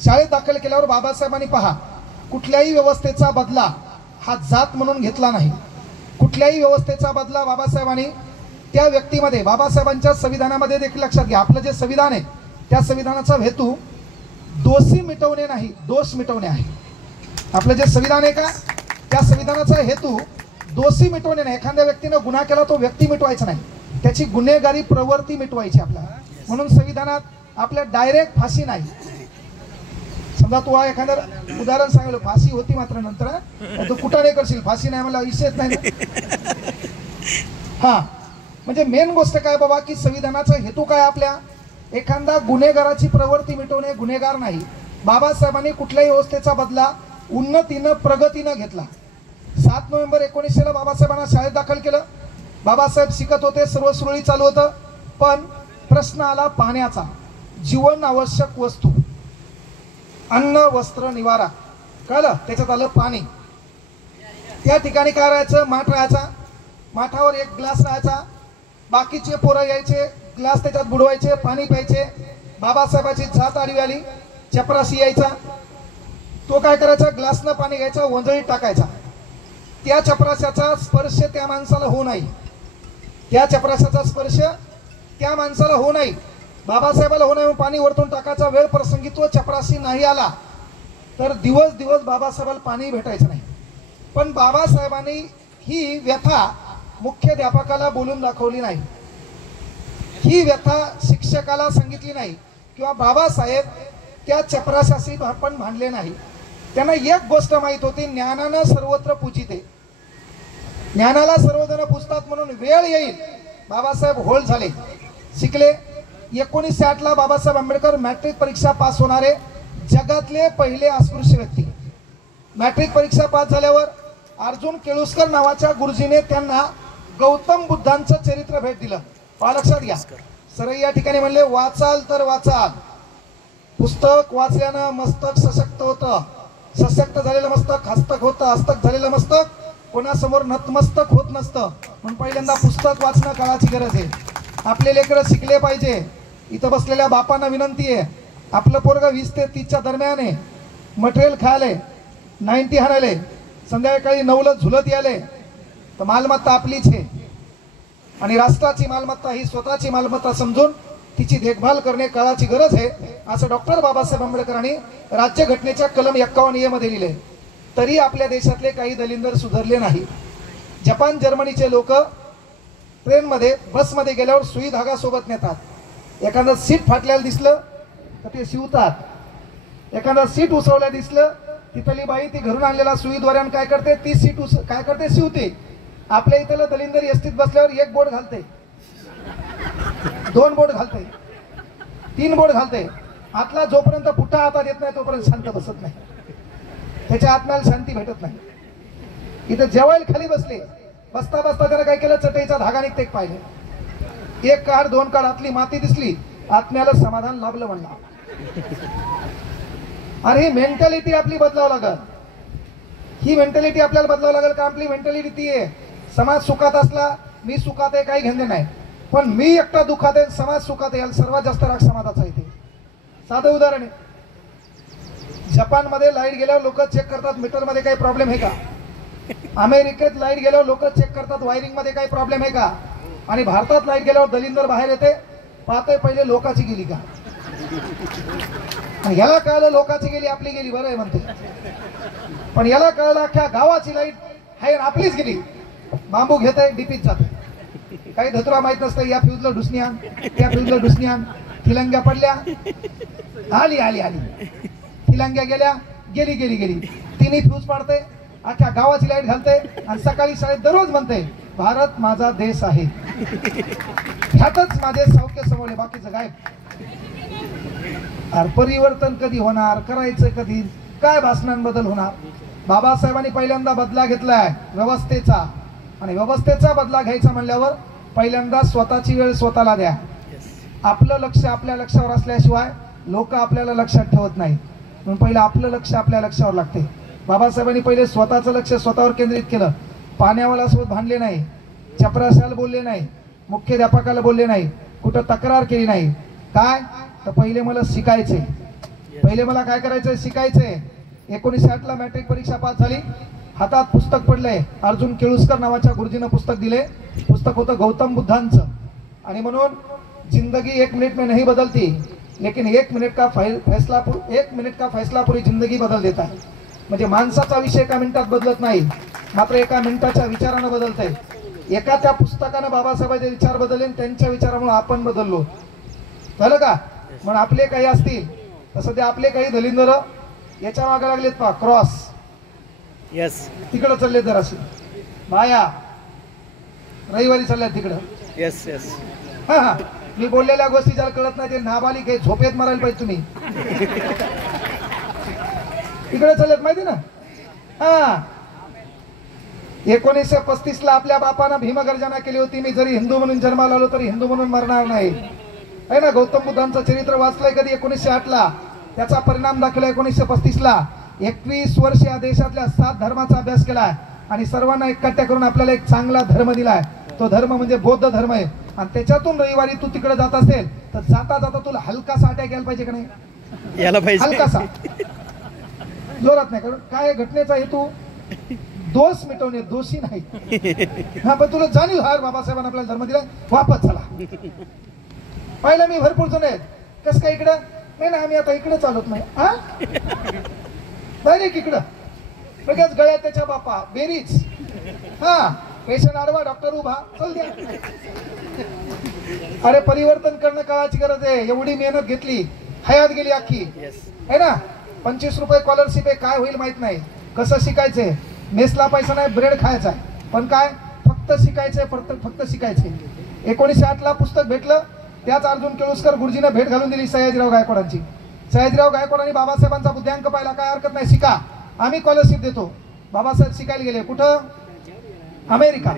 शाळेत दाखल केल्यावर बाबासाहेबांनी पहा, कुठल्याही व्यवस्थेचा बदला हा जात म्हणून घेतला नाही. कुठल्याही व्यवस्थेचा बदला बाबासाहेबांनी त्या व्यक्तीमध्ये, बाबासाहेबांच्या संविधानामध्ये देखील लक्षात घ्या, आपलं जे संविधान आहे त्या संविधानाचा हेतू दोषी मिटवणे नाही, दोष मिटवणे आहे. आपलं जे संविधान आहे का, त्या संविधानाचा हेतू दोषी मिटवणे नाही. एखाद्या व्यक्तीनं गुन्हा केला तो व्यक्ती मिटवायचा नाही, त्याची गुन्हेगारी प्रवृत्ती मिटवायची आपल्याला. म्हणून संविधानात आपल्या डायरेक्ट फाशी नाही. समजा तू एखादं उदाहरण सांगितलं, फाशी होती मात्र नंतर तू कुठं नाही करशील, फाशी नाही मला विषयच नाही ना. हा म्हणजे मेन गोष्ट काय बाबा, की संविधानाचा हेतू काय आपल्या, एखादा गुन्हेगाराची प्रवृत्ती मिटवणे, गुन्हेगार नाही. बाबासाहेबांनी कुठल्याही व्यवस्थेचा बदला उन्नतीनं, प्रगतीनं घेतला. 7 नोव्हेंबर 1900 ला बाबासाहेबांना शाळेत दाखल केलं. बाबासाहेब शिकत होते, सर्व सुरळीत चालू होतं. पण प्रश्न आला पाण्याचा. जीवन आवश्यक वस्तू, अन्न, वस्त्र, निवारा, कळलं? त्याच्यात आलं पाणी. त्या ठिकाणी काय राहायचं, माठ राहायचा. माठावर एक ग्लास राहायचा. बाकीचे पोरं यायचे, ग्लास त्याच्यात बुडवायचे, पाणी प्यायचे. बाबासाहेबाची जात आडवी आली, चपराशी यायचा. तो काय करायचा, ग्लासनं पाणी घ्यायचा, वंजळीत टाकायचा. त्या चपराशाचा स्पर्श त्या माणसाला होऊ नये. त्या चपराशाचा स्पर्श त्या माणसाला होऊ नये, बाबासाहेबाला होऊ नये. पाणी वरतून टाकायचा. वेळ प्रसंगी तो चपराशी नाही आला तर दिवस बाबासाहेबाला पाणी भेटायचं नाही. पण बाबासाहेबांनी ही व्यथा मुख्याध्यापकाला बोलून दाखवली नाही, ही व्यथा शिक्षकाला सांगितली नाही, किंवा बाबासाहेब त्या चपराशाशी पण भांडले नाही. त्यांना एक गोष्ट माहित होती, ज्ञानानं सर्वत्र पूजिते. ज्ञानाला सर्वजण पूजतात म्हणून वेळ येईल. बाबासाहेब होल्ड झाले, शिकले. 1908 ला बाबासाहेब आंबेडकर मॅट्रिक परीक्षा पास होणारे जगातले पहिले अस्पृश्य व्यक्ती. मॅट्रिक परीक्षा पास झाल्यावर अर्जुन केळुसकर नावाच्या गुरुजीने त्यांना गौतम बुद्धांचं चरित्र भेट दिलं. पहा लक्षात घ्या. सर या ठिकाणी म्हणले वाचाल तर वाचाल. पुस्तक वाचल्यानं मस्तक सशक्त होतं. सशक्त झालेलं मस्तक हस्तक होतं. हस्तक झालेलं मस्तक कोणासमोर नतमस्तक होत नसतं. म्हणून पहिल्यांदा पुस्तक वाचणं काळाची गरज आहे. आपले लेकरं शिकले पाहिजे. इथं बसलेल्या बापांना विनंती आहे, आपलं पोरगं 20 ते 30च्या दरम्यान आहे, मटेरियल खायले 90 हाणाले, संध्याकाळी 9ला झुलत याले, तर मालमत्ता आपलीच आहे. आणि राष्ट्राची मालमत्ता ही स्वतःची मालमत्ता समजून तिची देखभाल करणे काळाची गरज आहे, असं डॉक्टर बाबासाहेब आंबेडकरांनी राज्यघटनेच्या कलम 51 मध्ये लिहिले. तरी आपल्या देशातले काही दलिंदर सुधारले नाही. जपान जर्मनीचे लोक ट्रेनमध्ये बसमध्ये गेल्यावर सुई धागा सोबत नेतात. एखादं सीट फाटल्याला दिसलं तर ते शिवतात. एखादं सीट उसवल्या दिसलं तिथली बाई ती घरून आणलेला सुईद्वाऱ्यानं काय करते, ती सीट काय करते, शिवते. आपल्या इथलं दलिंदर एसटीत बसल्यावर 1 बोर्ड घालते, 2 बोर्ड घालते, 3 बोर्ड घालते. आतला जोपर्यंत पुठ्ठा हातात येत नाही तोपर्यंत शांत बसत नाही. त्याच्या आत्म्याला शांती भेटत नाही. इथं जेवायला खाली बसले, बसता बसता त्याला काय केलं, चटईचा धागा निघते पाहिजे. 1 काढ 2 काढ, आतली माती दिसली, आत्म्याला समाधान लाभलं म्हणला. अरे ही मेंटॅलिटी आपली बदलावं लागल. ही मेंटॅलिटी आपल्याला बदलावं लागेल का? आपली मेंटॅलिटी ती आहे, समाज सुखात असला मी सुखात आहे काही घेणे नाही, पण मी एकटा दुखात आहे समाज सुखात आहे, सर्वात जास्त राग समाजाचा आहे. साधं उदाहरण आहे. जपानमध्ये लाईट गेल्यावर लोक चेक करतात मीटर मध्ये काही प्रॉब्लेम आहे का. अमेरिकेत लाईट गेल्यावर लोक चेक करतात वायरिंग मध्ये काही प्रॉब्लेम आहे का. आणि भारतात लाईट गेल्यावर दलिंदर बाहेर येते, पाहते पहिले लोकाची गेली का. याला कळलं लोकाची गेली आपली गेली बरं आहे म्हणते, पण याला कळलं अख्ख्या गावाची लाईट आहे आपलीच गेली. बांबू घेत आहे डीपीत जाते. काही धतुरा माहित नसतं, या फ्यूजला डुसणी आण, त्या फ्यूजला डुसणी आण. थिलंग्या पडल्या, आली आली आली, थिलंग्या गेल्या, गेली गेली गेली. तिन्ही फ्यूज पाडते, अख्ख्या गावाची लाईट घालते आणि सकाळी शाळेत दररोज म्हणते भारत माझा देश आहे. ह्यातच माझे सौख्य समोरले, बाकीचं गायब. परिवर्तन कधी होणार, करायचं कधी, काय भाषणांबद्दल होणार. बाबासाहेबांनी पहिल्यांदा बदला घेतलाय व्यवस्थेचा, आणि व्यवस्थेचा बदला घ्यायचा म्हणल्यावर पहिल्यांदा स्वतःची वेळ स्वतःला द्या. आपलं लक्ष आपल्या लक्षावर असल्याशिवाय लोक आपल्याला लक्षात ठेवत नाही. म्हणून पहिलं आपलं लक्ष आपल्या लक्षावर लागते. बाबासाहेबांनी पहिले स्वतःचं लक्ष स्वतःवर केंद्रित केलं. पाण्यावाला सोबत भांडले नाही, चपराशाला बोलले नाही, मुख्याध्यापकाला बोलले नाही, कुठं तक्रार केली नाही. काय तर पहिले मला शिकायचंय, पहिले मला काय करायचंय, शिकायचंय. 1960 ला मॅट्रिक परीक्षा पास झाली. हातात पुस्तक पडलंय, अर्जुन केळुसकर नावाच्या गुरुजीनं पुस्तक दिले. पुस्तक होतं गौतम बुद्धांचं. आणि म्हणून जिंदगी 1 मिनिट में नहीं बदलती, लेकिन 1 मिनिट का फैसला पूरी जिंदगी बदल देता है. म्हणजे माणसाचा विषय एका मिनिटात बदलत नाही, मात्र एका मिनिटाच्या विचारानं बदलतंय. एका त्या पुस्तकानं बाबासाहेबांचे विचार बदलले, त्यांच्या विचारामुळे आपण बदललो. झालं का. म्हणून आपले काही असतील तर सध्या आपले काही दलिंदर याच्या मागे लागलेत पहा, क्रॉस यस तिकडं चालले जराशी बाया रविवारी चालल्यात तिकडं. यस यस हा हा, मी बोललेल्या गोष्टी ज्याला कळत नाही ते नाबालिक आहे, झोपेत मारायला पाहिजे तुम्ही. तिकडे चालल्यात माहिती ना. हा 1935 ला आपल्या बापानं भीमगर्जना केली होती, मी जरी हिंदू म्हणून जन्माला आलो तरी हिंदू म्हणून मरणार नाही. आहे ना. गौतम बुद्धांचं चरित्र वाचलंय कधी 1908 ला, त्याचा परिणाम दाखवला 1935 ला. 21 वर्ष या देशातल्या 7 धर्माचा अभ्यास केलाय आणि सर्वांना एकट्या करून आपल्याला एक चांगला धर्म दिलाय. तो धर्म म्हणजे बौद्ध धर्म आहे. आणि त्याच्यातून रविवारी तू तिकडे जात असेल तर जाता जाता तुला हलकासा अटॅक यायला पाहिजे का नाही, याला पाहिजे हलकासा, जोरात नाही. कारण काय घटनेचा हेतू दोष मिटवणे, दोषी नाही. हा पण तुला जाणीव हार बाबासाहेबांना आपल्याला धर्म दिला, वापस चला. पाहिलं मी भरपूर जण आहेत, कस काय इकडं नाही ना, आम्ही आता इकडे चालत नाही. हा डायरेक्ट इकडं लगेच गळ्यात त्याच्या बापा बेरीज. हा पेशंट आडवा, डॉक्टर उभा, चल द्या. अरे परिवर्तन करणं काळाची गरज आहे. एवढी मेहनत घेतली, हयात गेली अख्खी, है ना. 25 रुपये स्कॉलरशिप आहे, काय होईल माहित नाही. कसं शिकायचंय, मेसला पैसा नाही, ब्रेड खायचा आहे, पण काय फक्त शिकायचंय, फक्त शिकायचंय. 1908 ला पुस्तक भेटलं, त्याच अर्जुन केळुसकर गुरुजीने भेट घालून दिली सयाजीराव गायकवाडांची. सयाजीराव गायकवाडांनी बाबासाहेबांचा बुद्ध्यांक पाहिला, काय हरकत नाही, शिका, आम्ही स्कॉलरशिप देतो. बाबासाहेब शिकायला गेले कुठं? अमेरिका.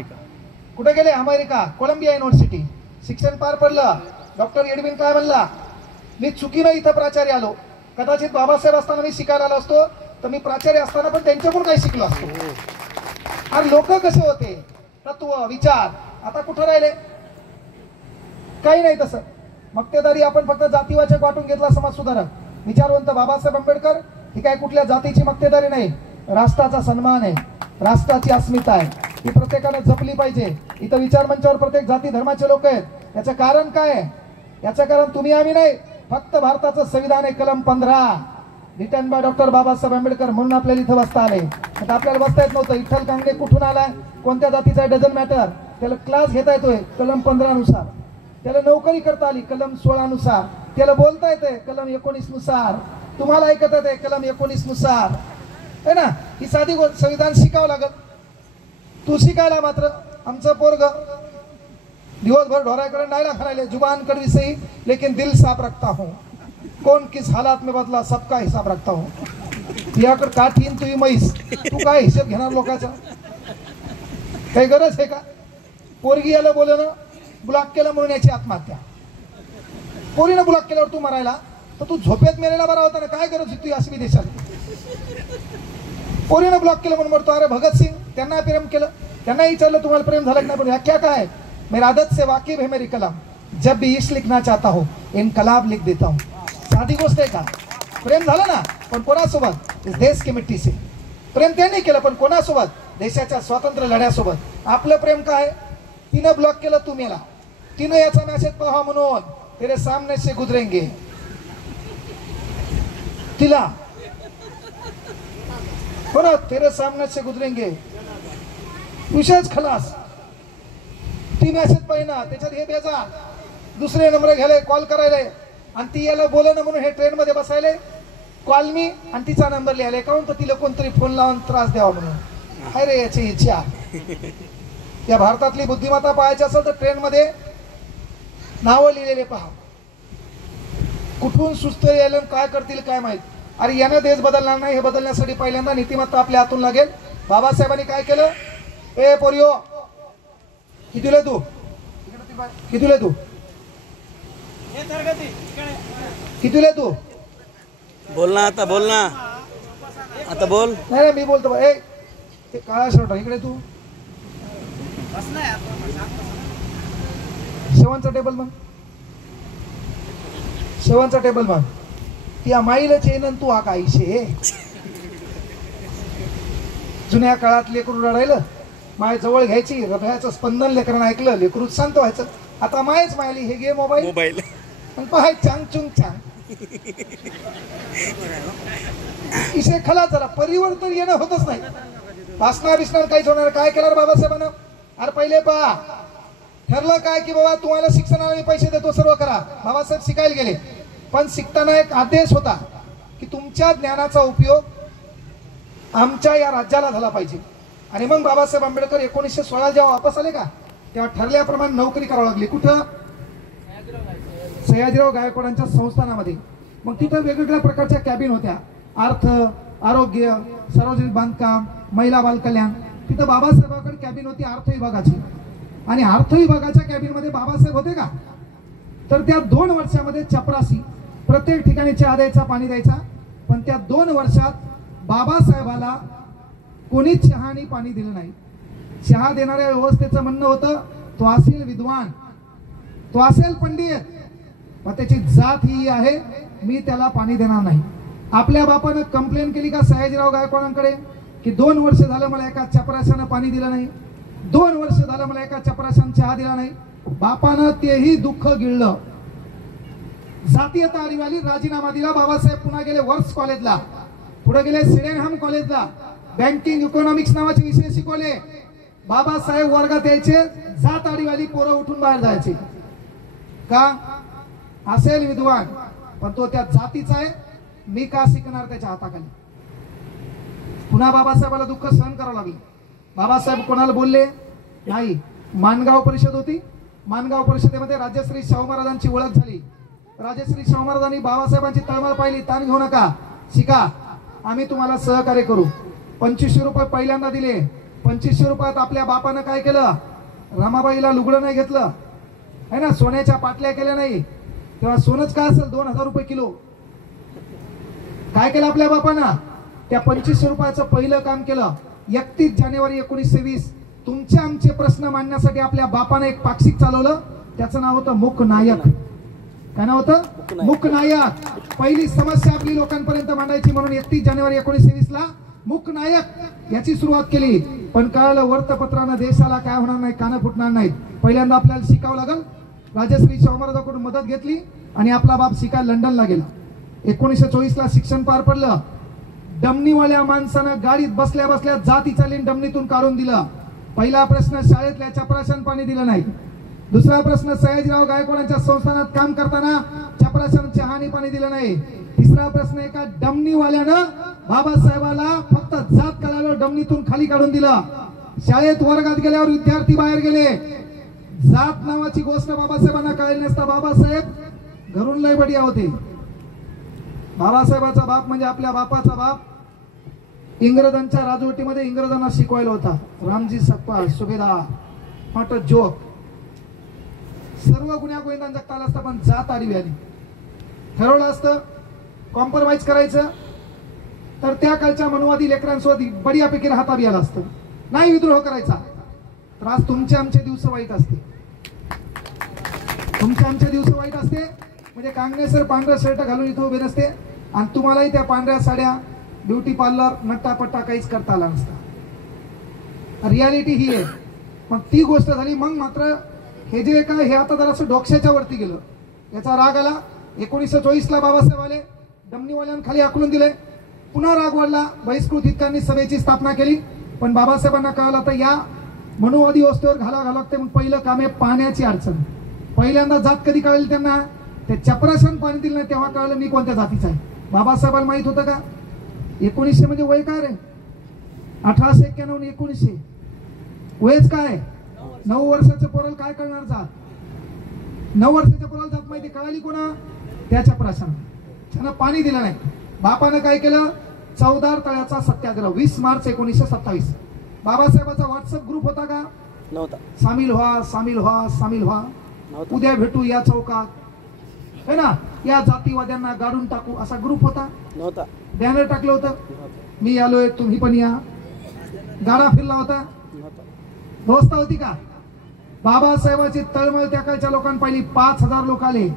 कुठे गेले? America, Columbia University. शिक्षण पार पडलं. डॉक्टर एडविन काय म्हणला, मी चुकीनं इथं प्राचार्य आलो. कदाचित बाबासाहेब असताना मी शिकायला आलो असतो, तर मी प्राचार्य असताना पण त्यांच्याकडून काही शिकलो असतो. आणि लोक कसे होते, तत्व विचार आता कुठं राहिले? काही नाही तसं. मक्तेदारी आपण फक्त जातीवाचक वाटून घेतला समाज सुधारक. विचारवंत बाबासाहेब आंबेडकर ही काय कुठल्या जातीची मक्तेदारी नाही, राष्ट्राचा सन्मान आहे, राष्ट्राची अस्मिता आहे, ही प्रत्येकाने जपली पाहिजे. इथं विचार मंचावर प्रत्येक जाती धर्माचे लोक आहेत. याचं कारण काय आहे? याचं कारण तुम्ही आम्ही नाही, फक्त भारताचं संविधान आहे. कलम 15 written by doctor Babasaheb Ambedkar, म्हणून आपल्याला इथं बसता आले. आता आपल्याला बसता येत नव्हतं. विठ्ठल कांगडे कुठून आलाय, कोणत्या जातीचा डझन मॅटर, त्याला क्लास घेता येतोय कलम 15 नुसार, त्याला नोकरी करता आली कलम 16 नुसार, त्याला बोलता येते कलम 19 नुसार, तुम्हाला ऐकता येते कलम 19 नुसार, है ना. ही साधी संविधान शिकावं लागत. तू शिकायला मात्र आमचं पोरग दिवसभर ढोराकडे नायला खायला, जुबान कड़वी सही लेकिन दिल साफ रखता हूँ, कौन किस हालात में बदला सबका हिसाब रखता हूँ. याकडे काठीन तुझी म्हैस, तू काय हिशोब घेणार लोकांचा? काही गरज आहे का? पोरगी याला बोलणं ब्लॉक केलं म्हणून याची आत्महत्या. पोरीनं ब्लॉक केल्यावर तू मरायला, तर तू झोपेत मेलेला बरा होता ना. काय गरज होती तू असली देशात? पोरीनं ब्लॉक केलं म्हणून मरतो. अरे भगतसिंग, त्यांना प्रेम केलं, त्यांना विचारलं तुम्हाला प्रेम झालं की नाही, पण व्याख्या काय? मेरा आदत से वाकिफ है मेरी कलम, जब भी इश्क लिखना चाहता हो इनकलाब लिख देता हूँ. साधी गोष्ट आहे का? प्रेम झालं ना, पण कोणासोबत? इस देश की मिट्टी से. प्रेम ते नाही केलं, पण कोणासोबत? देशाच्या स्वातंत्र्य लढ्यासोबत. आपलं प्रेम काय? तिनं ब्लॉक केलं, तू मेला. तिनं याचा मेसेज पहा म्हणून तेरे सामने से गुजरेंगे. तिला हो ना, तेरे सामने से गुजरेंगे, विषयच खलास. ती मेसेज पाहिना, त्याच्यात हे बेजा दुसरे नंबर घ्यायला कॉल करायला, आणि ती याला बोलणं म्हणून हे ट्रेन मध्ये बसायले कॉल मी, आणि तिचा नंबर लिहायला काऊन, तर तिला कोणतरी फोन लावून त्रास द्यावा म्हणून. अरे याची इच्छा. या भारतातली बुद्धिमत्ता पाहायची असेल तर ट्रेन मध्ये नावं लिहिलेले पहा. कुठून सुस्त यायला काय करतील काय माहित. अरे यानं देश बदलणार नाही, हे बदलण्यासाठी पहिल्यांदा नीतिमत्ता आपल्या हातून लागेल. बाबासाहेबांनी काय केलं? ए पोरियो, कितीला तू, कितीला तू, कितीला तू, बोल ना आता, बोल ना आता, बोल. नाही मी बोलतो. ए ते काळा शर्ट इकडे तू, शेवनचा टेबल मग, शेवनचा टेबल मग. ती माईला चेन तू हा काहीशे. जुन्या काळात लेकरू रडायलं, माय जवळ घ्यायची, हृदयाचं स्पंदन लेकरांना ऐकलं, लेकरू शांत व्हायचं. आता मायच मायली, हे घे मोबाईल पाहाय चांग चुंग चांग. इसे खला जरा परिवर्तन येणं होतच नाही. भाषणा बिसणार काहीच होणार. काय केलं बाबासाहेबांना? अरे पहिले पहा, ठरलं काय की बाबा तुम्हाला शिक्षणाला मी पैसे देतो, सर्व करा. बाबासाहेब शिकायला गेले, पण शिकताना एक आदेश होता की तुमच्या ज्ञानाचा उपयोग आमच्या या राज्याला झाला पाहिजे. आणि मग बाबासाहेब आंबेडकर 1916 जेव्हा वापस आले का, तेव्हा ठरल्याप्रमाणे नोकरी करावी लागली. कुठं? सयाजीराव गायकवाडांच्या संस्थानामध्ये. मग तिथं वेगवेगळ्या प्रकारच्या कॅबिन होत्या. अर्थ, आरोग्य, सार्वजनिक बांधकाम, महिला बाल कल्याण. तिथं बाबासाहेबांकडे कॅबिन होती अर्थ विभागाची. आणि अर्थ विभागाच्या कॅबिन मध्ये बाबासाहेब होते का? तर त्या 2 वर्षामध्ये चपरासी प्रत्येक ठिकाणी चहा द्यायचा, पाणी द्यायचा. पण त्या 2 वर्षात बाबासाहेबाला कोणीच चहा आणि पाणी दिलं नाही. चहा देणाऱ्या व्यवस्थेचं म्हणणं होतं, तो असेल विद्वान, तो असेल पंडित, पण त्याची जात ही आहे, मी त्याला पाणी देणार नाही. आपल्या बापानं कंप्लेंट केली का सयाजीराव गायकवाडांकडे की 2 वर्ष झालं मला एका चपराशानं पाणी दिलं नाही, 2 वर्ष झालं मला एका चपराशानं चहा दिला नाही. बापानं तेही दुःख गिळलं. जातीयता आलीवाली राजीनामा दिला. बाबासाहेब पुन्हा गेले वर्स कॉलेजला, पुढे गेले सिडेनहम कॉलेजला, बँकिंग इकॉनॉमिक्स नावाचे विषय शिकवले. बाबासाहेब वर्गात यायचे, जात आडीवाली पोरं उठून बाहेर जायचे. का? असेल विद्वान, पण तो त्या जातीचा आहे, मी का शिकणार त्याच्या हाताखाली. पुन्हा बाबासाहेबाला दुःख सहन करावं लागलं. बाबासाहेब कोणाला बोलले नाही. माणगाव परिषद होती, माणगाव परिषदेमध्ये राजश्री शाहू महाराजांची ओळख झाली. राजश्री शाहू महाराजांनी बाबासाहेबांची तळमळ पाहिली. ताण घेऊ नका, शिका, आम्ही तुम्हाला सहकार्य करू. 2500 रुपये पहिल्यांदा दिले. 2500 रुपयात आपल्या बापानं काय केलं? रमाबाईला लुगडं नाही घेतलं है ना, सोन्याच्या पाटल्या केल्या नाही. तेव्हा सोनच काय असेल 2000 रुपये किलो. काय केलं आपल्या बापानं? त्या 2500 रुपयाचं पहिलं काम केलं. 31 जानेवारी 1920 तुमचे आमचे प्रश्न मांडण्यासाठी आपल्या बापानं एक पाक्षिक चालवलं. त्याचं नाव होतं मूक नायक. काय नाव होतं? मूक नायक. पहिली समस्या आपली लोकांपर्यंत मांडायची म्हणून 31 जानेवारी 1920 ला मूक नायक याची सुरुवात केली. पण कळलं वृत्तपत्रानं देशाला काय होणार नाही, कानं फुटणार नाहीत. पहिल्यांदा आपल्याला शिकावं लागल. राजश्री शाहू महाराजांकडून मदत घेतली आणि आपला बाप शिकायला लंडनला गेला. 1924 ला शिक्षण पार पडलं. डमणीवाल्या माणसानं गाडीत बसल्या बसल्या जाती चालीन डमणीतून काढून दिलं. पहिला प्रश्न शाळेतल्या चपराशान पाणी दिलं नाही. दुसरा प्रश्न सयाजीराव गायकवाडांच्या संस्थानात काम करताना चपराशान चहानी पाणी दिलं नाही. तिसरा प्रश्न एका डमणीवाल्यानं बाबासाहेबाला फक्त जात कळालं डमणीतून खाली काढून दिलं. शाळेत वर्गात गेल्यावर विद्यार्थी बाहेर गेले. जात नावाची गोष्ट बाबासाहेबांना कळली नसता. बाबासाहेब घरून लय बढिया होते. बाबासाहेबाचा बाप म्हणजे आपल्या बापाचा बाप इंग्रजांच्या राजवटीमध्ये इंग्रजांना शिकवायला होता. रामजी सकपाळ सुभेदार मोठं जोक सर्व गुन्ह्या गोविंदांचा काल असता. पण जात आडवी आली. ठरवलं असतं कॉम्प्रोमाइज करायचं तर त्या कालच्या मनुवादी लेकरांसोबत बढियापैकी राहता बी आला असतं. नाही विद्रोह करायचा तर आज तुमचे आमचे दिवस वाईट असते. तुमचे आमचे दिवस वाईट असते म्हणजे काँग्रेसवर पांढरा शर्ट घालून इथं उभे नसते आणि तुम्हालाही त्या पांढऱ्या साड्या ब्युटी पार्लर नट्टापट्टा काहीच करता आला नसता. रियालिटी ही आहे. मग ती गोष्ट झाली. मग मात्र हे जे काय हे आता जरासं डोक्याच्या वरती गेलं. याचा राग आला. 1924 ला बाबासाहेब आले. डमणीवाल्यांना खाली हाकलून दिले. पुन्हा राग वाढला. बहिष्कृत हितकांनी सभेची स्थापना केली. पण बाबासाहेबांना कळलं तर या मनुवादी वस्तूवर घाला लागते. मग पहिलं काम आहे पाण्याची अडचण. पहिल्यांदा जात कधी कळली त्यांना? ते चपराशान पाणी दिलं नाही तेव्हा कळलं मी कोणत्या जातीचा आहे. बाबासाहेबांना माहित होतं का? 1900 म्हणजे वय काय रे? 1891 1900 वयच काय? 9 वर्षाच्या पोराला काय कळणार जात? 9 वर्षाच्या पोराला जात माहिती कळाली कोणा? त्या चपराशान. त्यांना पाणी दिलं नाही. बापानं काय केलं? चौदार तळ्याचा सत्याग्रह 20 मार्च 1927. बाबासाहेबांचा व्हॉट्सअप ग्रुप होता का? नव्हता. सामील व्हा सामील व्हा सामील व्हा. उद्या भेटू या चौकात है ना. या जातीवाद्यांना गाडून टाकू असा ग्रुप होता? नव्हता. बॅनर टाकलं होतं मी आलोय तुम्ही पण या. गाडा फिरला होता? व्यवस्था होती का? बाबासाहेबांची तळमळ त्या काळच्या लोकांना पाहिली. 5000 लोक आले.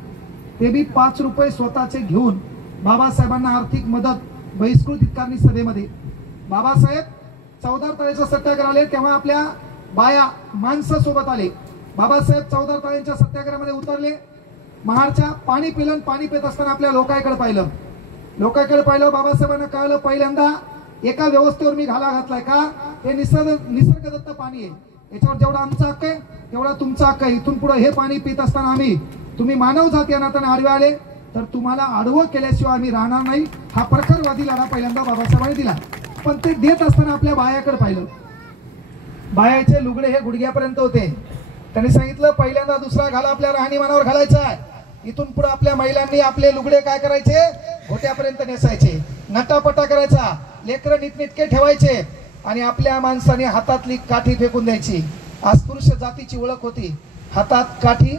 ते बी 5 रुपये स्वतःचे घेऊन बाबासाहेबांना आर्थिक मदत बहिष्कृत हितकांनी सभेमध्ये. बाबासाहेब चौदार तळ्याच्या सत्याग्रह आले तेव्हा आपल्या बाया माणसं सोबत आले. बाबासाहेब चौदार तळ्याच्या सत्याग्रहामध्ये उतरले. महाडच्या पाणी पिलं. पाणी पित असताना आपल्या लोकांकडे पाहिलं. लोकांकडे पाहिलं. बाबासाहेबांना कळलं पहिल्यांदा एका व्यवस्थेवर मी घाला घातलाय का? हे निसर्गदत्त पाणी आहे. याच्यावर जेवढा आमचा हक्क आहे तेवढा तुमचा हक्क आहे. इथून पुढे हे पाणी पित असताना आम्ही तुम्ही मानव जात या नात्याने आडवे आले तर तुम्हाला आडवं केल्याशिवाय आम्ही राहणार नाही. हा प्रखरवादी लढा पहिल्यांदा बाबासाहेबांनी दिला. पण ते देत असताना आपल्या बायाकडे पाहिलं. बायाचे लुगडे हे गुडघ्यापर्यंत होते. त्यांनी सांगितलं पहिल्यांदा दुसरा घाला आपल्या राहणीमानावर घालायचा आहे. इथून पुढे आपल्या महिलांनी आपले लुगडे काय करायचे? घोट्यापर्यंत नेसायचे. नटापटा करायचा. लेकरं नीटनेटके ठेवायचे आणि आपल्या माणसाने हातातली काठी फेकून द्यायची. अस्पृश्य जातीची ओळख होती. हातात काठी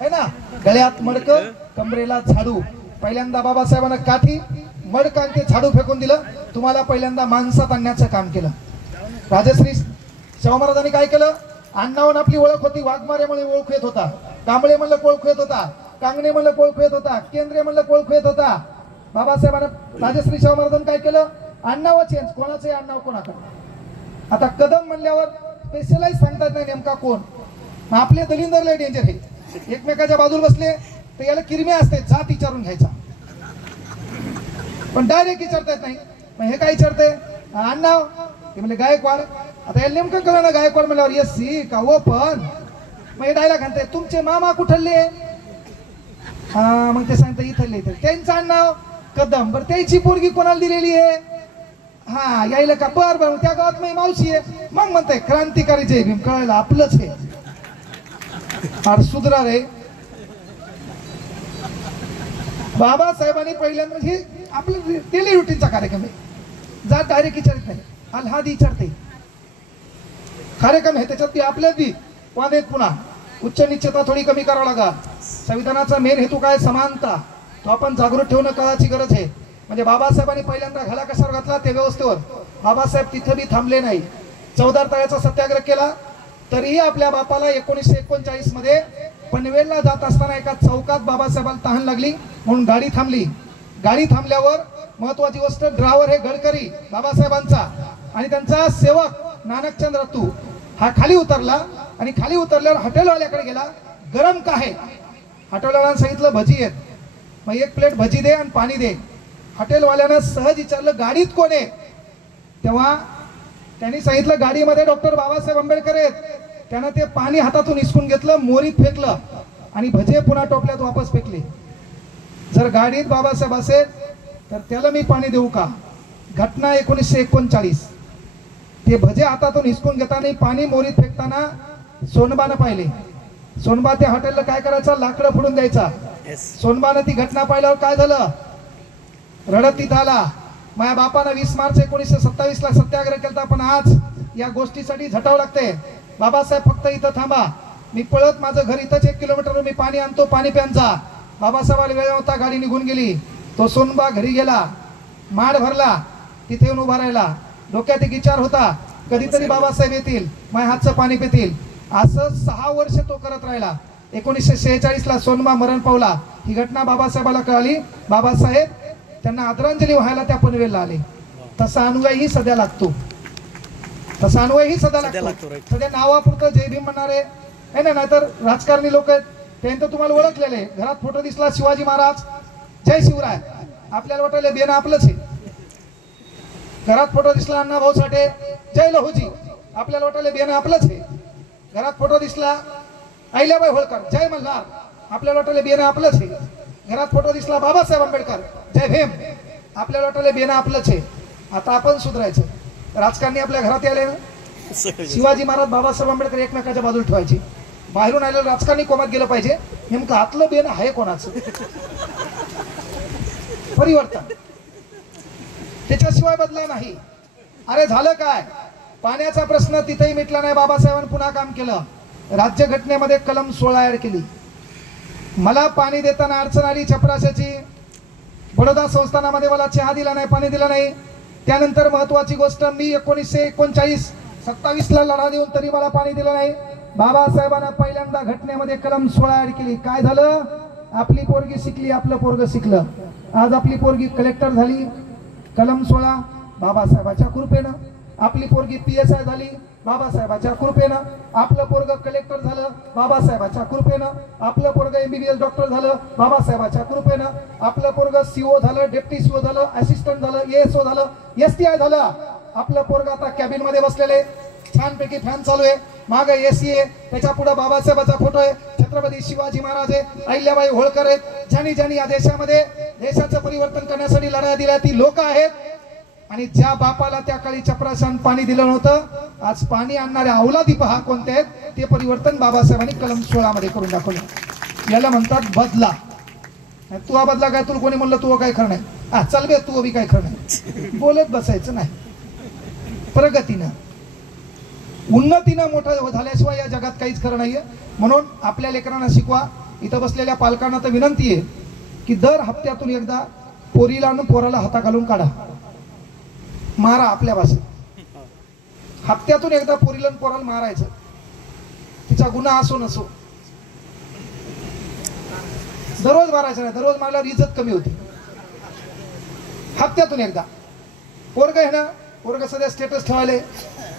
है ना, गळ्यात मडकं, कमरेला झाडू. पहिल्यांदा बाबासाहेबांना काठी मडकं आणि ते झाडू फेकून दिलं. तुम्हाला पहिल्यांदा माणसात आणण्याचं काम केलं. राजश्री शाहू महाराजांनी काय केलं? अण्णावर आपली ओळख होती. वाघमारेमुळे ओळख येत होता. कांबळे म्हणलं ओळख येत होता. कांगणे म्हणलं ओळख येत होता. केंद्रे म्हणलं ओळख येत होता. बाबासाहेबांना राजश्री शाहू महाराजांनी काय केलं? अण्णावर चेंज. कोणाचं आहे अण्णाव कोणाकडे? आता कदम म्हणल्यावर स्पेशलाइज सांगतात नाही नेमका कोण. आपले दलिंदर लय डेंजर आहे. एकमेकाच्या बाजूला बसले तर याला किरमे असते. जात विचारून घ्यायचा पण डायरेक्ट विचारता येत नाही. मग हे काय विचारते? अण्णाव ते म्हणजे गायकवाड. आता याला नेमकं कळलं ना गायकवाड म्हणल्यावर एस सी का ओपन. मग हे डायलॉग म्हणते तुमचे मामा कुठले? हा मग ते सांगते इथले. त्यांचं अण्णाव कदम. बरं त्याची पोरगी कोणाला दिलेली आहे? हा यायला का? बर बर त्या गावात माझी मावशी आहे. मग म्हणताय क्रांतिकारी जय भीम. कळायला आपलंच आहे. फार सुधरा रे. बाबासाहेबांनी पहिल्यांदा म्हणजे आपलं डेली रुटीनचा कार्यक्रम आहे. जात डायरेक्ट विचारित नाही. आल्हादी चढते कार्यक्रम आहे त्याच्यात ती आपल्याच बी वादेत पुन्हा उच्च निश्चितता थोडी कमी करावं लागत. संविधानाचा मेन हेतू काय? समानता. तो आपण जागृत ठेवणं काळाची गरज आहे. म्हणजे बाबासाहेबांनी पहिल्यांदा घाला कशावर घातला? ते व्यवस्थेवर. बाबासाहेब तिथं बी थांबले नाही. 14 तळ्याचा सत्याग्रह केला. तरीही आपल्या बापाला 1939 मध्ये पनवेलला जात असताना एका चौकात बाबासाहेबांना तहान लागली म्हणून गाडी थांबली. गाडी थांबल्यावर महत्वाची गोष्ट, ड्रायव्हर हे गडकरी बाबासाहेबांचा आणि त्यांचा सेवक नानकचंद रत्तू हा खाली उतरला आणि खाली उतरल्यावर हॉटेलवाल्याकडे गेला. गरम का आहे? हॉटेलवाल्यानं सांगितलं भजी आहेत. मग 1 प्लेट भजी दे आणि पाणी दे. हॉटेलवाल्यानं सहज विचारलं गाडीत कोण आहे? तेव्हा त्यांनी सांगितलं गाडीमध्ये डॉक्टर बाबासाहेब आंबेडकर आहेत. त्यानं ते पाणी हातातून हिसकून घेतलं, मोरीत फेकलं आणि भजे पुन्हा टोपल्यात वापस फेकले. जर गाडीत बाबासाहेब असेल तर त्याला मी पाणी देऊ का? घटना 1939. ते भजे हातातून हिसकून घेताना पाणी मोरीत फेकताना सोनबानं पाहिले. सोनबा त्या हॉटेलला काय करायचा? लाकडं फोडून द्यायचा. सोनबानं ती घटना पाहिल्यावर काय झालं? रडत तिथं आला. माझ्या बापानं 20 मार्च 1927 ला सत्याग्रह केला, पण आज या गोष्टीसाठी झटावं लागते. बाबासाहेब फक्त इथं थांबा, मी पळत माझं घर इथंच 1 किलोमीटरवर मी पाणी आणतो, पाणी प्यायचा. बाबासाहेबाला वेळ होता, गाडी निघून गेली. तो सोनबा घरी गेला, माड भरला, तिथे येऊन उभा राहिला. डोक्यात एक विचार होता, कधीतरी बाबासाहेब येतील, माझ्या हातचं पाणी पितील. असं 6 वर्ष तो करत राहिला. 1946 ला सोनबा मरण पावला. ही घटना बाबासाहेबाला कळाली. बाबासाहेब त्यांना आदरांजली व्हायला त्या पनवेलला आले. तसा अनुयायी सध्या लागतो. तसा अनुयायी सध्या लागतो. सध्या नावापुरतं जय भीम म्हणणारे आहे ना, नाहीतर राजकारणी लोक आहेत त्यांनी तुम्हाला ओळखलेले. घरात फोटो दिसला शिवाजी महाराज, जय शिवराय. आपल्याला वाटलं बेन आपलंच आहे. घरात फोटो दिसला अण्णा भाऊ साठे, जय लहूजी. आपल्याला वाटलं बेन आपलंच आहे. घरात फोटो दिसला अहिल्याबाई होळकर, जय मल्हार. आपल्याला वाटलं बेन आपलंच आहे. घरात फोटो दिसला बाबासाहेब आंबेडकर, जय भीम. आपल्याला वाटलं बेन आपलंच आहे. आता आपण सुधारायचं. राजकारणी आपल्या घरात आले ना, शिवाजी महाराज बाबासाहेब आंबेडकर एकमेकाच्या बाजूला ठेवायचे. बाहेरून आलेलं राजकारणी कोमात गेलं पाहिजे. नेमकं आतलं बेन आहे कोणाचं? परिवर्तन त्याच्याशिवाय बदला नाही. अरे झालं काय? पाण्याचा प्रश्न तिथेही मिटला नाही. बाबासाहेबांनी पुन्हा काम केलं. राज्यघटनेमध्ये कलम 16 ऍड केली. मला पाणी देताना अडचण आली चपराशाची. बडोदा संस्थानामध्ये मला चहा दिला नाही, पाणी दिलं नाही. त्यानंतर महत्वाची गोष्ट, मी 1929-27 ला लढा देऊन तरी मला पाणी दिलं नाही. बाबासाहेबांना पहिल्यांदा घटनेमध्ये कलम 16 ऍड केली. काय झालं? आपली पोरगी शिकली, आपलं पोरग शिकलं. आज आपली पोरगी कलेक्टर झाली, कलम 16 बाबासाहेबाच्या कृपेनं. आपली पोरगी PSI झाली, बाबासाहेबाच्या कृपेनं. आपलं पोरग कलेक्टर झालं, बाबासाहेबाच्या कृपेनं. आपलं पोरग MBBS डॉक्टर झालं, बाबासाहेबाच्या कृपेनं. आपलं पोरग CO झालं, डेप्टी CO झालं, असिस्टंट झालं, ASO झालं, STI झालं. आपलं पोरग आता कॅबिन मध्ये बसलेले, छानपैकी फॅन चालू आहे, माग AC आहे, त्याच्या पुढे बाबासाहेबाचा फोटो आहे, छत्रपती शिवाजी महाराज आहे, अहिल्याबाई होळकर आहेत. ज्यांनी ज्यांनी या देशामध्ये देशाचं परिवर्तन करण्यासाठी लढा दिला ती लोक आहेत. आणि ज्या बापाला त्या काळी चपराशान पाणी दिलं नव्हतं, आज पाणी आणणाऱ्या अवलादी पहा कोणते आहेत. ते परिवर्तन बाबासाहेबांनी कलम 16 मध्ये करून दाखवलं. याला म्हणतात बदला. तू बदला काय? तुला कोणी म्हणलं तू काय खरं नाही? चल बे, तू बी काय खरं नाही. बोलत बसायचं नाही. प्रगतीनं उन्नतीनं मोठं झाल्याशिवाय या जगात काहीच खरं नाहीये. म्हणून आपल्या लेकरांना शिकवा. इथं बसलेल्या पालकांना तर विनंती आहे की दर हप्त्यातून एकदा पोरीला आणि पोराला हाता घालून काढा, मारा. आपल्या भाषेत हप्त्यातून एकदा पोरीला आणि पोराला मारायचं. तिचा गुन्हा असो नसो, दररोज मारायचं नाही. दररोज मारल्यावर इज्जत कमी होती. हप्त्यातून एकदा. पोरग है ना, पोरग सध्या स्टेटस ठेवाले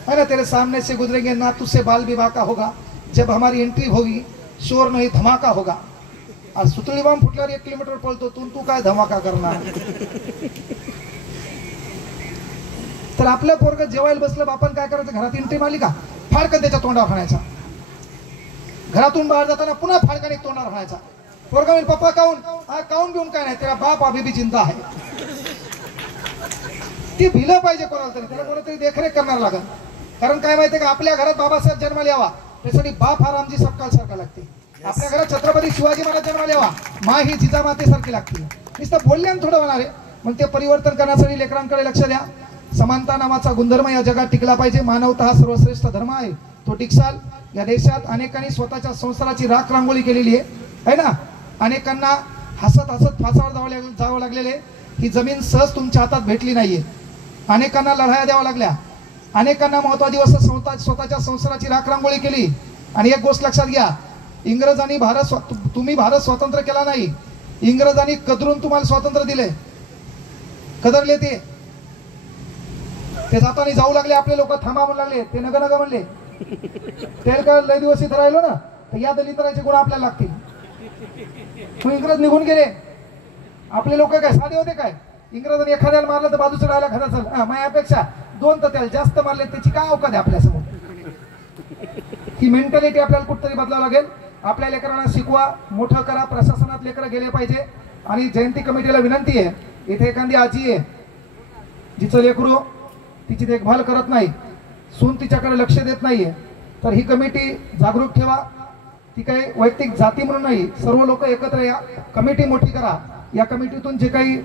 है ना, तेरे सामने से गुजरेंगे ना तुझसे बाल विवाह का होगा, जब हमारी एंट्री होगी शोर नहीं धमाका होगा. आज सुतळी बॉम्ब फुटल्यावर 1 किलोमीटर पळतो, तू काय धमाका करणार? तर आपलं पोरग जेवायला बसलं, बापान काय करायचं? घरात एंट्री मारली का फाडकन त्याच्या तोंडावर हाणायचा. घरातून बाहेर जाताना पुन्हा फाडकन एक तोंडावर हाणायचा. पोरगा म्हणेल पप्पा काऊन? काऊन बिऊन काय नाही, तेरा बाप अभी भी जिंदा है. ती भिलं पाहिजे कोणाला तरी, त्याला कोणातरी देखरेख करणार लागेल. कारण काय माहितीये का, आपल्या घरात बाबासाहेब जन्माला यावा त्यासाठी बाप हा रामजी सपकाळ सारखा लागते. आपल्या घरात छत्रपती शिवाजी महाराज जन्माला यावा, मा ही जिजामाते सारखी लागते. नुसतं बोलल्यानं थोडं होणार आहे. मग ते परिवर्तन करण्यासाठी लेकरांकडे लक्ष द्या. समानता नावाचा गुणधर्म या जगात टिकला पाहिजे. मानवता हा सर्वश्रेष्ठ धर्म आहे, तो टिकसाल. या देशात अनेकांनी स्वतःच्या संसाराची राख रांगोळी केलेली आहे ना. अनेकांना हसत हसत फासावर जावं लागलेले. ही जमीन सहज तुमच्या हातात भेटली नाहीये. अनेकांना लढाया द्याव्या लागल्या. अनेकांना महत्वाची दिवस स्वतःच्या संसाराची राख रांगोळी केली. आणि एक गोष्ट लक्षात घ्या, इंग्रजांनी तुम्ही भारत स्वतंत्र केला नाही, इंग्रजांनी कदरून तुम्हाला स्वातंत्र्य दिले. कदरले ते जाताना जाऊ लागले, आपले लोक थांबा म्हणू लागले, ते नग नग म्हणले. त्याला काय लय दिवस इथं राहिलो ना, तर या दलितराचे गुण आपल्याला लागतील. मग इंग्रज निघून गेले. आपले लोक काय साधे होते काय? इंग्रजांनी एखाद्याला मारलं तर बाजूचं राहायला खरं चल, माझ्यापेक्षा दोन तर त्याला जास्त मारले, त्याची काय अवकाश आहे आपल्यासमोर? ही मेंटॅलिटी आपल्याला कुठतरी बदलावं लागेल. आपल्या लेकरांना शिकवा, मोठं करा. प्रशासनात लेकरं गेले पाहिजे. आणि जयंती कमिटीला विनंती आहे, इथे एखादी आजी आहे जिचं लेकरू तिची देखभाल करत नाही, सून तिच्याकडे लक्ष देत नाहीये, तर ही कमिटी जागरूक ठेवा. ती काही वैयक्तिक जाती म्हणून नाही, सर्व लोक एकत्र या, कमिटी मोठी करा. या कमिटीतून जे काही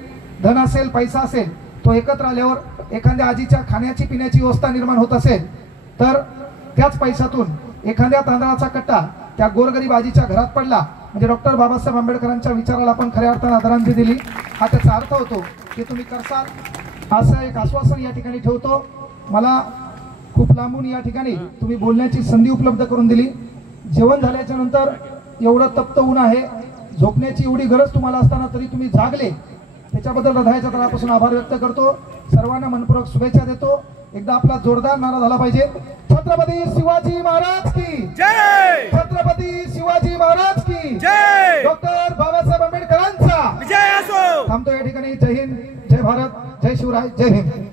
धन असेल, पैसा असेल, तो एकत्र आल्यावर एखाद्या आजीच्या खाण्याची पिण्याची व्यवस्था निर्माण होत असेल तर त्याच पैशातून एखाद्या तांदळाचा कट्टा त्या गोरगरीब आजीच्या घरात पडला म्हणजे डॉक्टर बाबासाहेब आंबेडकरांच्या विचाराला आपण खऱ्या अर्थाने आदरांजली दिली. हा त्याचा अर्थ होतो की तुम्ही करसाल, असं एक आश्वासन या ठिकाणी ठेवतो. मला खूप लांबून या ठिकाणी तुम्ही बोलण्याची संधी उपलब्ध करून दिली. जेवण झाल्याच्या नंतर एवढं तप्त ऊन आहे, झोपण्याची एवढी गरज तुम्हाला असताना तरी तुम्ही जागले, त्याच्याबद्दल हृदयाच्या तळापासून आभार व्यक्त करतो. सर्वांना मनपूर्वक शुभेच्छा देतो. एकदा आपला जोरदार नारा झाला पाहिजे, छत्रपती शिवाजी महाराज की जय, छत्रपती शिवाजी महाराज की जय, डॉक्टर बाबासाहेब आंबेडकरांचा विजय असो. थांबतो या ठिकाणी. जय हिंद, जय भारत, जय शिवराय, जय भीम.